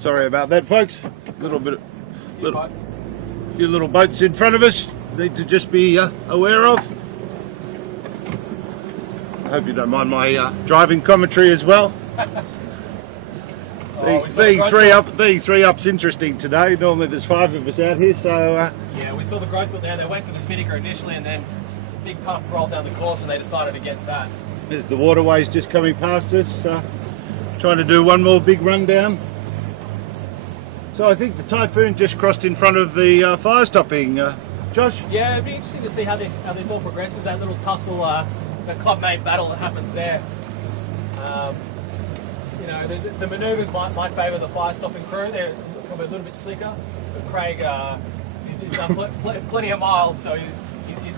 sorry about that, folks. A few little boats in front of us. Need to just be aware of. I hope you don't mind my driving commentary as well. Being three up's interesting today. Normally there's 5 of us out here, so yeah, we saw the growth built down. They went for the spinnaker initially, and then big puff rolled down the course, and they decided against that. There's the waterways just coming past us. Trying to do one more big rundown. So I think the typhoon just crossed in front of the fire stopping. Josh? Yeah, it'd be interesting to see how this all progresses. That little tussle, the clubmate battle that happens there. You know, the manoeuvres might favour the fire stopping crew. They're probably a little bit slicker. But Craig, he's done plenty of miles, so he's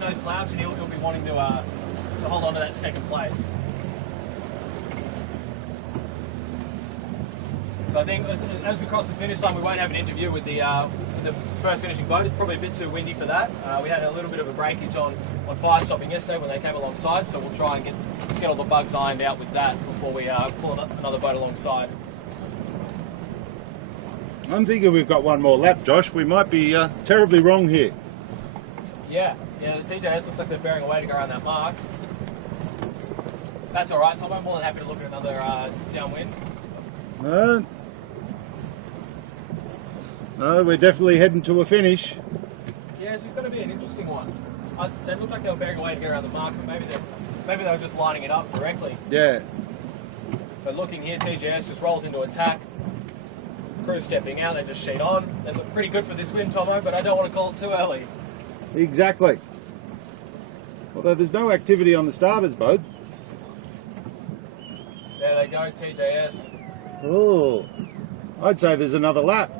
no slouch, and he'll be wanting to hold on to that second place. So I think as we cross the finish line, we won't have an interview with the first finishing boat. It's probably a bit too windy for that. We had a little bit of a breakage on fire stopping yesterday when they came alongside, so we'll try and get all the bugs ironed out with that before we pull another boat alongside. I'm thinking we've got one more lap, Josh. We might be terribly wrong here. Yeah, the TJS looks like they're bearing away to go around that mark. That's all right, so I'm more than happy to look at another downwind. No, we're definitely heading to a finish. Yeah, this is going to be an interesting one. They look like they were bearing away to get around the mark, but maybe they were just lining it up correctly. Yeah. But looking here, TJS just rolls into attack. Crew stepping out, they just sheet on. They look pretty good for this wind, Tomo, but I don't want to call it too early. Exactly. Although there's no activity on the starter's boat. There they go, TJS. Oh, I'd say there's another lap.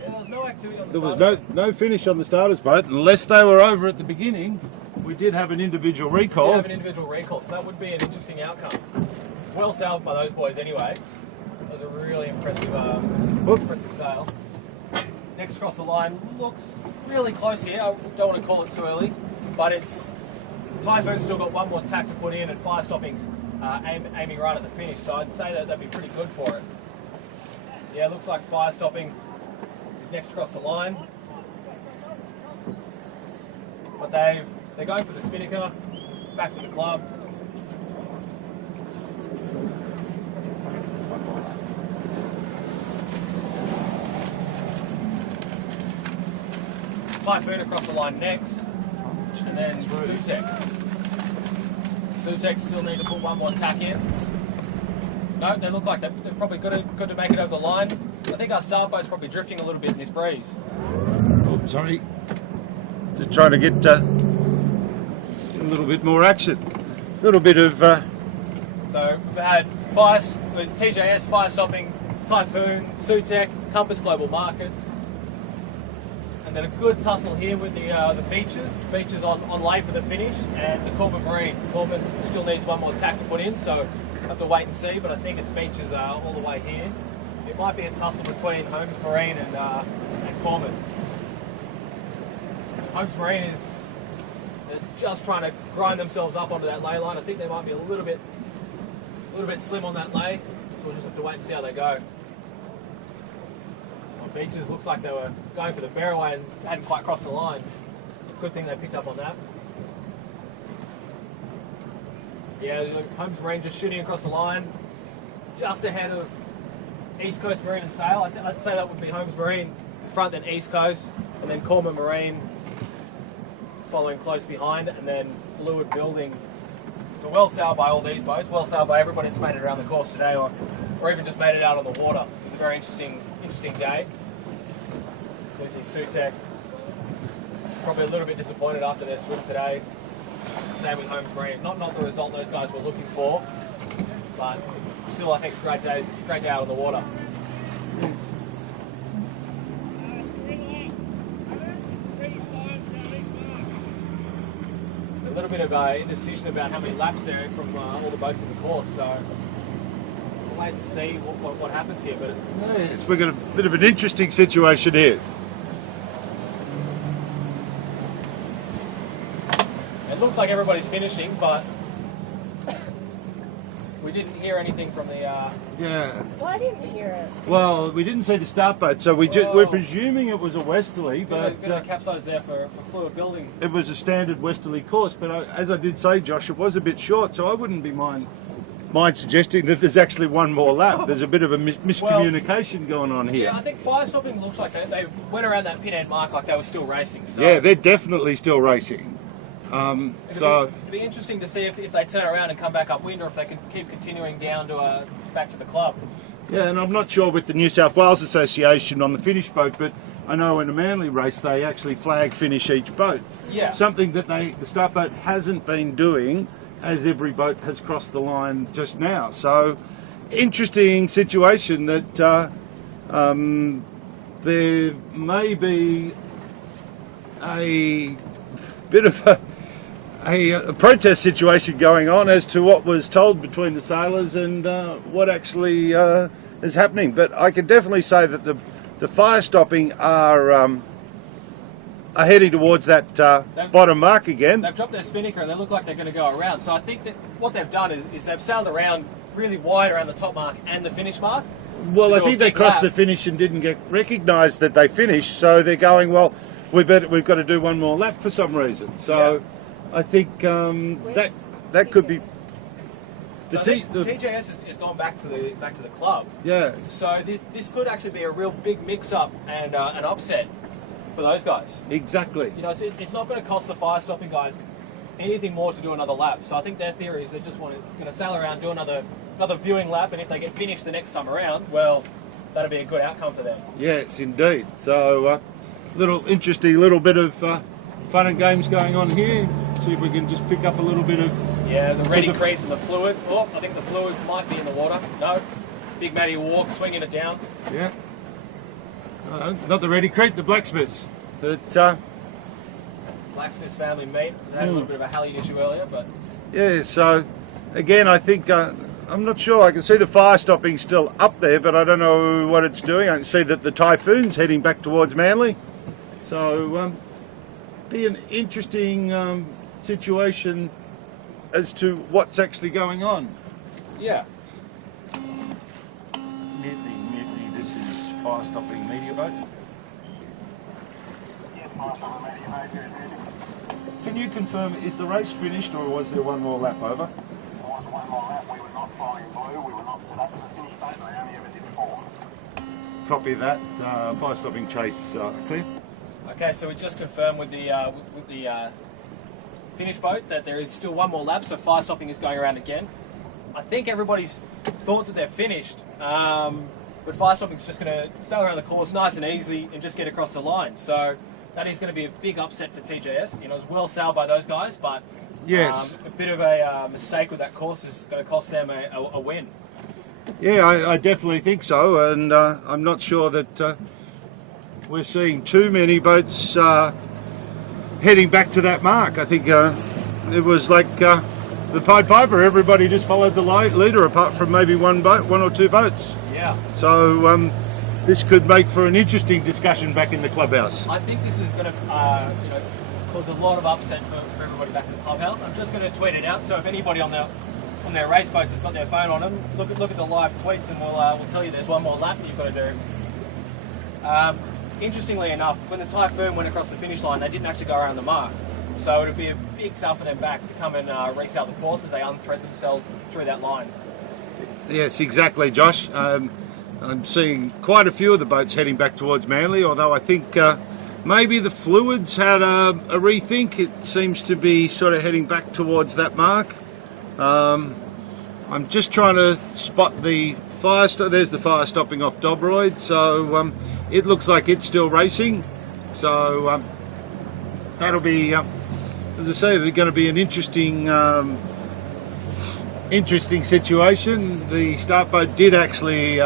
Yeah, there's no activity on the There was starter's no finish on the starter's boat, unless they were over at the beginning. We did have an individual recall. We have an individual recall, so that would be an interesting outcome. Well sailed by those boys anyway. That was a really impressive sail. Next across the line looks really close here. I don't want to call it too early, but it's Typhoon's still got one more tack to put in, and fire stopping's aiming right at the finish, so I'd say that'd be pretty good for it. Yeah, looks like fire stopping is next across the line, but they're going for the spinnaker, back to the club. Typhoon across the line next, and then Sutek. Sutek still need to put one more tack in. No, they look like they're probably good to make it over the line. I think our start boat's probably drifting a little bit in this breeze. Oh, sorry. Just trying to get a little bit more action. A little bit of... So we've had TJS, fire stopping, Typhoon, Sutek, Compass Global Markets. And then a good tussle here with the Beaches. Beaches on lay for the finish, and the Corbin Marine. Corbin still needs one more tack to put in, so have to wait and see, but I think it's Beaches all the way here. It might be a tussle between Holmes Marine and Corbin. Holmes Marine is just trying to grind themselves up onto that lay line. I think they might be a little bit slim on that lay, so we'll just have to wait and see how they go. Beaches looks like they were going for the bearaway and hadn't quite crossed the line. Good thing they picked up on that. Yeah, Holmes Marine just shooting across the line, just ahead of East Coast Marine and Sail. I'd say that would be Holmes Marine front, then East Coast, and then Coleman Marine following close behind, and then Fluid Building. So well sailed by all these boats, well sailed by everybody that's made it around the course today, or even just made it out on the water. It was a very interesting day. You see Sutek probably a little bit disappointed after their swim today. Same with Holmes Marine. Not the result those guys were looking for, but still I think great day out on the water. little bit of indecision about how many laps there are from all the boats in the course. So we'll wait and see what happens here. But yes, we've got a bit of an interesting situation here. it looks like everybody's finishing, but we didn't hear anything from the. Yeah. Well, I didn't hear it. Well, we didn't see the start boat, so we're presuming it was a westerly, but Bit of capsize there for fluid building. it was a standard westerly course. But as I did say, Josh, it was a bit short, so I wouldn't be mind suggesting that there's actually one more lap. There's a bit of a miscommunication going on here. Yeah, I think fire stopping looks like they went around that pin end mark like they were still racing. So Yeah, they're definitely still racing. it'd be interesting to see if they turn around and come back upwind, or if they can keep continuing down to back to the club. Yeah, and I'm not sure with the New South Wales Association on the finish boat, but I know in a Manly race they actually flag finish each boat. Yeah. Something that the start boat hasn't been doing, as every boat has crossed the line just now. So, interesting situation that there may be a bit of a protest situation going on as to what was told between the sailors and what actually is happening. But I can definitely say that the fire stopping are heading towards that bottom mark again. They've dropped their spinnaker and they look like they're going to go around. So I think that what they've done is they've sailed around really wide around the top mark and the finish mark. Well, I think they crossed the finish and didn't get recognised that they finished, so they're going, well, we've got to do one more lap for some reason. So I think that could be. So TJS has gone back to the club. Yeah. So this could actually be a real big mix-up and an upset for those guys. Exactly. You know, it's not going to cost the fire stopping guys anything more to do another lap. So I think their theory is they just going to sail around, do another viewing lap, and if they get finished the next time around, well, that'll be a good outcome for them. Yes, indeed. So interesting little bit of fun and games going on here. See if we can just pick up a little bit of. Yeah, the ready crate and the fluid. Oh, I think the fluid might be in the water. No, Big Matty walk, swinging it down. Yeah. Not the ready crate, the blacksmiths. But Blacksmith's family meat. They had a little bit of a hallied issue earlier, but yeah. So again, I think I'm not sure. I can see the fire stopping still up there, but I don't know what it's doing. I can see that the Typhoon's heading back towards Manly. So be an interesting situation as to what's actually going on. yeah. Mutiny, this is fire stopping media boat. Can you confirm, is the race finished or was there one more lap over? There was one more lap. We were not flying blue. We were not set up for the finish date. They only ever did 4. Copy that. Fire stopping chase clear. Okay, so we just confirmed with the finish boat that there is still one more lap, so fire stopping is going around again. I think everybody's thought that they're finished, but fire stopping is just going to sail around the course nice and easy and just get across the line. So that is going to be a big upset for TJS. You know, it's well sailed by those guys, but Yes. a bit of a mistake with that course is going to cost them a win. Yeah, I definitely think so, and I'm not sure that we're seeing too many boats heading back to that mark. I think it was like the Pied Piper. Everybody just followed the leader, apart from maybe one or two boats. Yeah. So this could make for an interesting discussion back in the clubhouse. I think this is going to cause a lot of upset for everybody back in the clubhouse. I'm just going to tweet it out, so if anybody on their race boats has got their phone on them, look at the live tweets, and we'll tell you there's one more lap that you've got to do. Interestingly enough, when the Typhoon went across the finish line, they didn't actually go around the mark. So it would be a big sell for them back to come and resail the course as they unthread themselves through that line. Yes, exactly, Josh. I'm seeing quite a few of the boats heading back towards Manly, although I think maybe the Fluids had a rethink. It seems to be sort of heading back towards that mark. I'm just trying to spot the fire. There's the fire stopping off Dobroyd, so it looks like it's still racing. So that'll be, as I say, it's going to be an interesting situation. The start boat did actually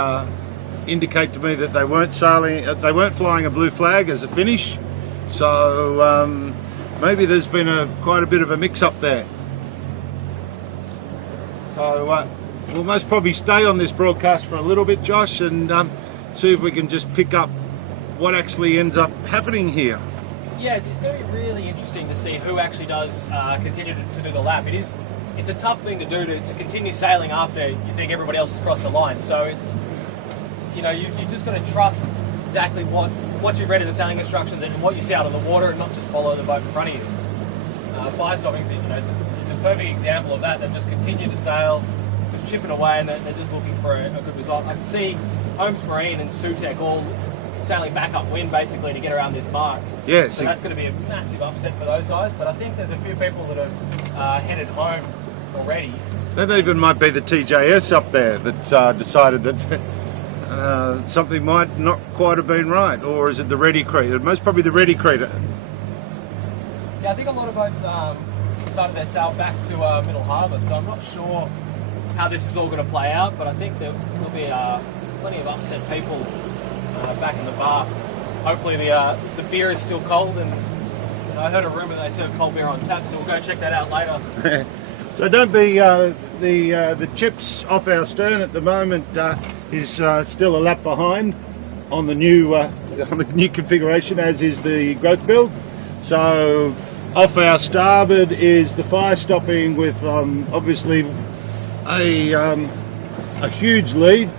indicate to me that they weren't flying a blue flag as a finish. So maybe there's been quite a bit of a mix-up there. So we'll most probably stay on this broadcast for a little bit, Josh, and see if we can just pick up what actually ends up happening here. Yeah, it's going to be really interesting to see who actually does continue to do the lap. It's a tough thing to do to continue sailing after you think everybody else has crossed the line. So it's, you know, you're just going to trust exactly what you've read in the sailing instructions and what you see out on the water, and not just follow the boat in front of you. Fire stopping, you know, it's a perfect example of that. They just continue to sail, just chipping away, and they're just looking for a good result. I can see Holmes Marine and Sutek all sailing back upwind basically to get around this mark. Yes. So that's going to be a massive upset for those guys. But I think there's a few people that are headed home already. That even might be the TJS up there that decided that something might not quite have been right, or is it the Ready Creek? Most probably the Ready Creek. Yeah, I think a lot of boats started their sail back to Middle Harbour, so I'm not sure how this is all going to play out, but I think there will be plenty of upset people back in the bar. Hopefully the beer is still cold, and I heard a rumour they serve cold beer on tap, so we'll go check that out later. So don't be the chips off our stern at the moment is still a lap behind on the new configuration, as is the growth build. So off our starboard is the fire stopping with obviously a huge lead,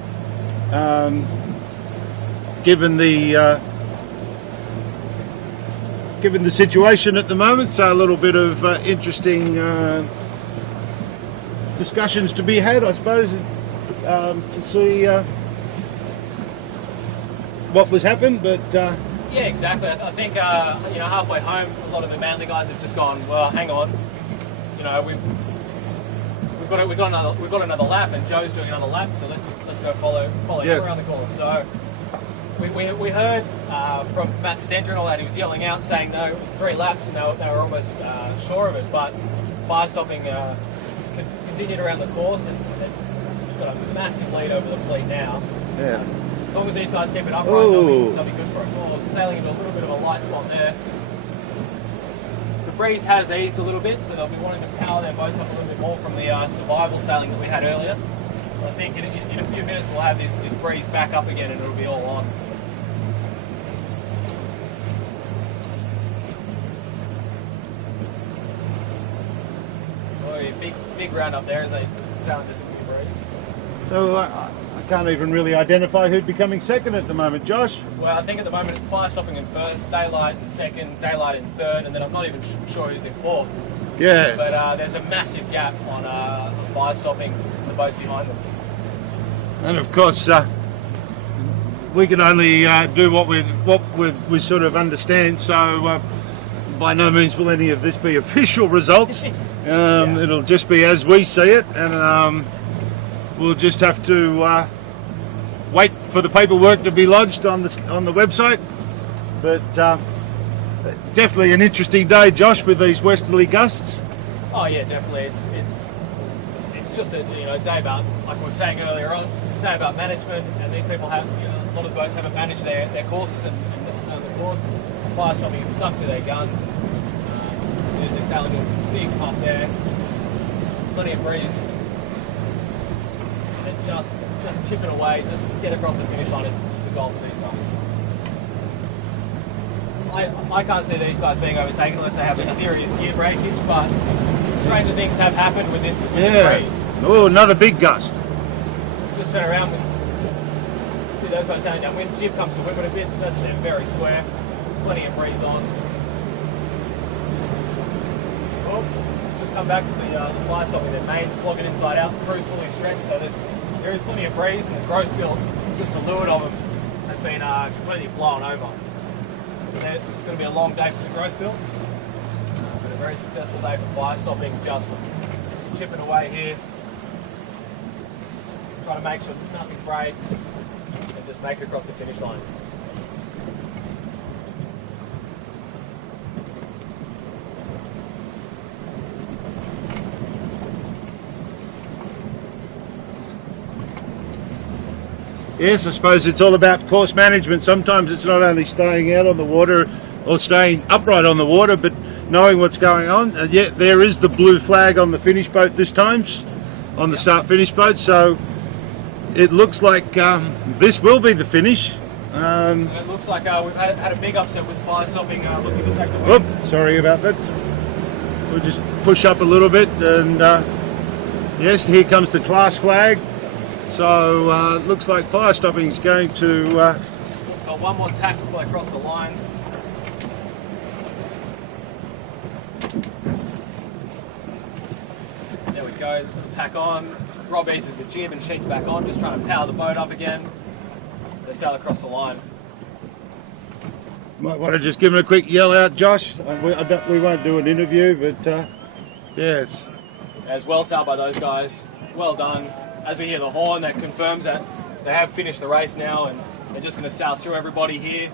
given the situation at the moment. So a little bit of interesting discussions to be had, I suppose, to see what was happened, but yeah, exactly. I think you know, halfway home, a lot of the Manly guys have just gone, well, hang on, you know, we've got another lap, and Joe's doing another lap, so let's go follow him around the course. So we heard from Matt Stender and all that, he was yelling out saying no, it was 3 laps, and they were almost sure of it, but fire stopping continued around the course, and it's got a massive lead over the fleet now. yeah. As long as these guys keep it upright, they'll be good for a course. Sailing into a little bit of a light spot there. The breeze has eased a little bit, so they'll be wanting to power their boats up a little bit more from the survival sailing that we had earlier. So I think in a few minutes we'll have this breeze back up again, and it'll be all on. Oh, yeah, big round up there as they sail into some good breeze. So I can't even really identify who'd be coming second at the moment, Josh. Well, I think at the moment fire stopping in first, daylight in second, daylight in third, and then I'm not even sure who's in fourth. Yes. But there's a massive gap on fire stopping the boats behind them. And of course, we can only do what we sort of understand. So by no means will any of this be official results. Yeah. It'll just be as we see it, and we'll just have to wait for the paperwork to be lodged on the website. But definitely an interesting day, Josh, with these westerly gusts. Oh yeah, definitely. It's just a day about, like we were saying earlier on, day about management, and these people have, a lot of boats haven't managed their courses and the course. Fire stopping is stuck to their guns. They're sailing to a big puff there, plenty of breeze. And just chipping away, just get across the finish line is the goal for these guys. I can't see these guys being overtaken unless they have a serious gear breakage, but stranger things have happened with this breeze. Oh, another big gust. Just turn around and see those guys sailing down. When jib comes to windward a bit, so they're very square. Plenty of breeze on. Well, just come back to the fire stopping. Their mains flogging inside out, the crew's fully stretched, so there is plenty of breeze, and the growth field, just the leeward of them, has been completely blown over. So it's going to be a long day for the growth field, but a very successful day for fire stopping, just chipping away here, trying to make sure nothing breaks, and just make it across the finish line. Yes, I suppose it's all about course management. Sometimes it's not only staying out on the water or staying upright on the water, but knowing what's going on. And yet there is the blue flag on the finish boat this time, on the start finish boat. So it looks like this will be the finish. And it looks like we've had a big upset with fire stopping, looking to take the win. Oops, sorry about that. We'll just push up a little bit, and yes, here comes the class flag. So it looks like fire stopping is going to... Got one more tack before they cross the line. There we go, tack on. Rob eases the jib and sheets back on, just trying to power the boat up again. They sail across the line. Might want to just give him a quick yell out, Josh. We won't do an interview, but yes. As well sailed by those guys. Well done. As we hear the horn, that confirms that they have finished the race now, and they're just going to sail through everybody here.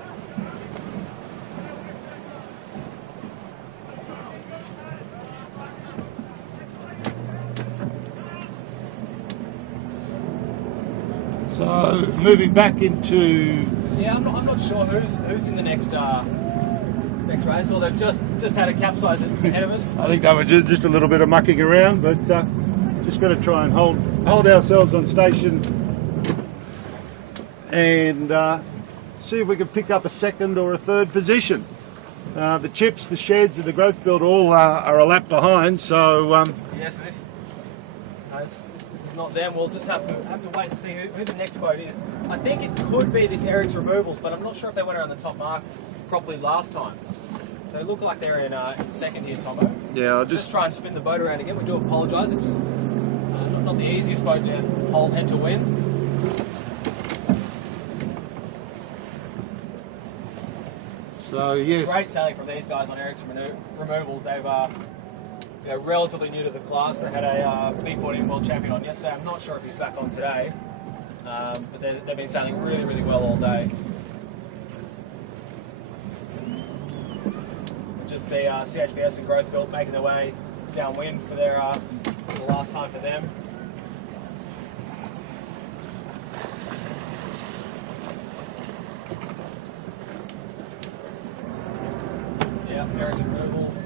So moving back into... Yeah, I'm not sure who's in the next race, or they've just had a capsize ahead of us. I think they were just a little bit of mucking around, but just going to try and hold ourselves on station and see if we can pick up a second or a third position. The chips, the sheds, and the growth build all are a lap behind, so... Yeah, so this is not them. We'll just have to wait and see who the next boat is. I think it could be this Eric's Removals, but I'm not sure if they went around the top mark properly last time. They look like they're in second here, Tomo. Yeah, I'll just try and spin the boat around again. We do apologise. It's not the easiest boat to hold and to win. So yes, great sailing from these guys on Eric's Removals. They're relatively new to the class. They had a big 14 world champion on yesterday. I'm not sure if he's back on today, but they've been sailing really, really well all day. Just see CHBS and Growth Built making their way downwind for their for the last time for them. Yeah, Eric's Removals.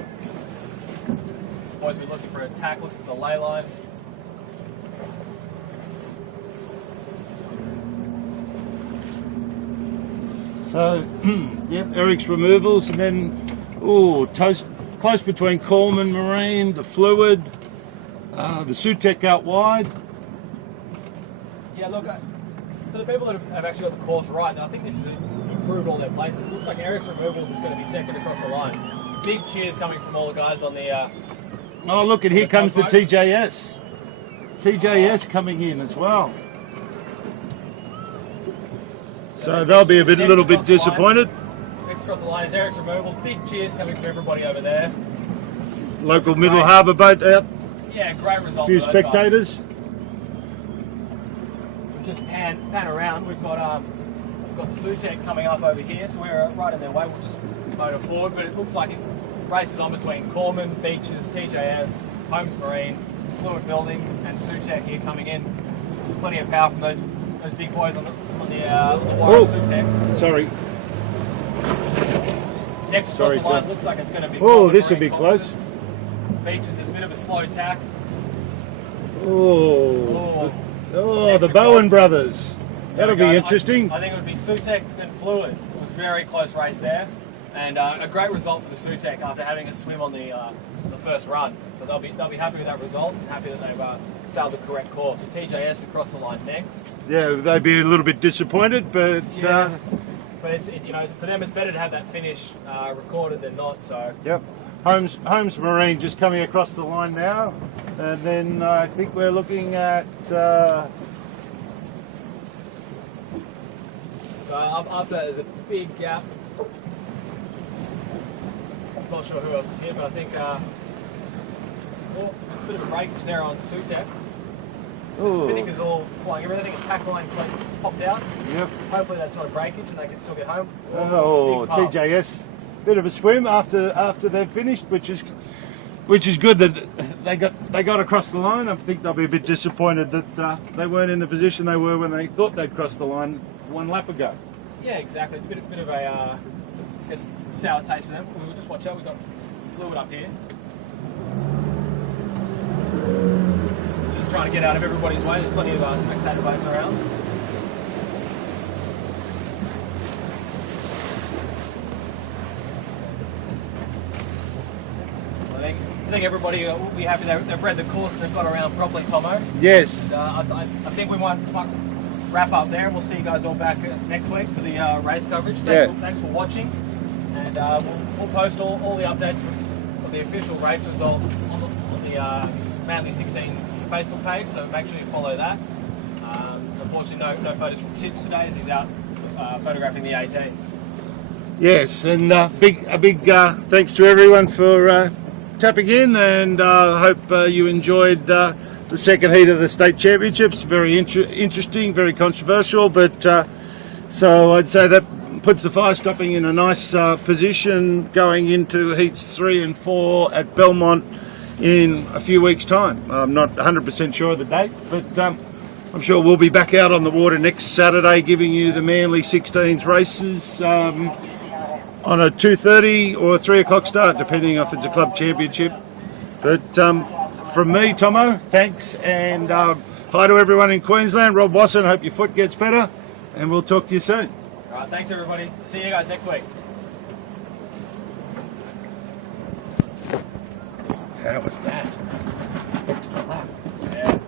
Always be looking for a tack, looking for the ley line. So, yep, Eric's Removals, and then, close between Coleman Marine, the Fluid, the Sutec out wide. Yeah, look, for the people that have actually got the course right, I think this has improved all their places. It looks like Eric's Removals is going to be second across the line. Big cheers coming from all the guys on the... Oh, look, and here comes the TJS. TJS coming in as well. So they'll be a little bit disappointed. Next across the line is Eric's Removals. Big cheers coming from everybody over there. Local Middle Harbour boat out. Yeah, great result. A few spectators. We'll just pan around. We've got Sutec coming up over here, so we're right in their way. We'll just motor forward, but it looks like it races on between Corman, Beaches, TJS, Holmes Marine, Fluid Building, and Sutec here coming in. Plenty of power from those big boys on the Sutec. Sorry. Next across the line looks like it's going to be... Oh, this will be close. Beaches is a bit of a slow tack. Oh, the Bowen brothers. That'll be interesting. I think it would be Sutec and Fluid. It was a very close race there. And a great result for the Sutec after having a swim on the first run. So they'll be happy with that result, happy that they've sailed the correct course. TJS across the line next. Yeah, they'd be a little bit disappointed, but but it's for them it's better to have that finish recorded than not. So yep. Holmes Marine just coming across the line now, and then I think we're looking at. So up there, there's a big gap. Not sure who else is here, but I think a bit of a breakage there on Sutec. The spinnaker's all flying everything. The tack line plates popped out. Yep. Hopefully that's not a breakage and they can still get home. TJS, bit of a swim after they've finished, which is good that they got across the line. I think they'll be a bit disappointed that they weren't in the position they were when they thought they'd crossed the line one lap ago. Yeah, exactly. It's a bit of a sour taste for them. We'll just watch out. We've got fluid up here. Just trying to get out of everybody's way. There's plenty of spectator boats around. I think everybody will be happy they've read the course and they've got around properly, Tomo. Yes. I think we might wrap up there, and we'll see you guys all back next week for the race coverage. Thanks for watching, and we'll post all the updates of the official race result on the Manly 16's Facebook page, so make sure you follow that. Unfortunately, no photos from Chits today as he's out photographing the 18s. Yes, and a big thanks to everyone for tapping in, and I hope you enjoyed the second heat of the state championships. Very interesting, very controversial, but so I'd say that puts the fire stopping in a nice position going into heats 3 and 4 at Belmont in a few weeks' time. I'm not 100% sure of the date, but I'm sure we'll be back out on the water next Saturday giving you the Manly 16s races on a 2:30 or a 3 o'clock start, depending if it's a club championship. But from me, Tomo, thanks, and hi to everyone in Queensland. Rob Wasson, hope your foot gets better, and we'll talk to you soon. All right, thanks everybody. See you guys next week. How was that? Extra lap. Yeah.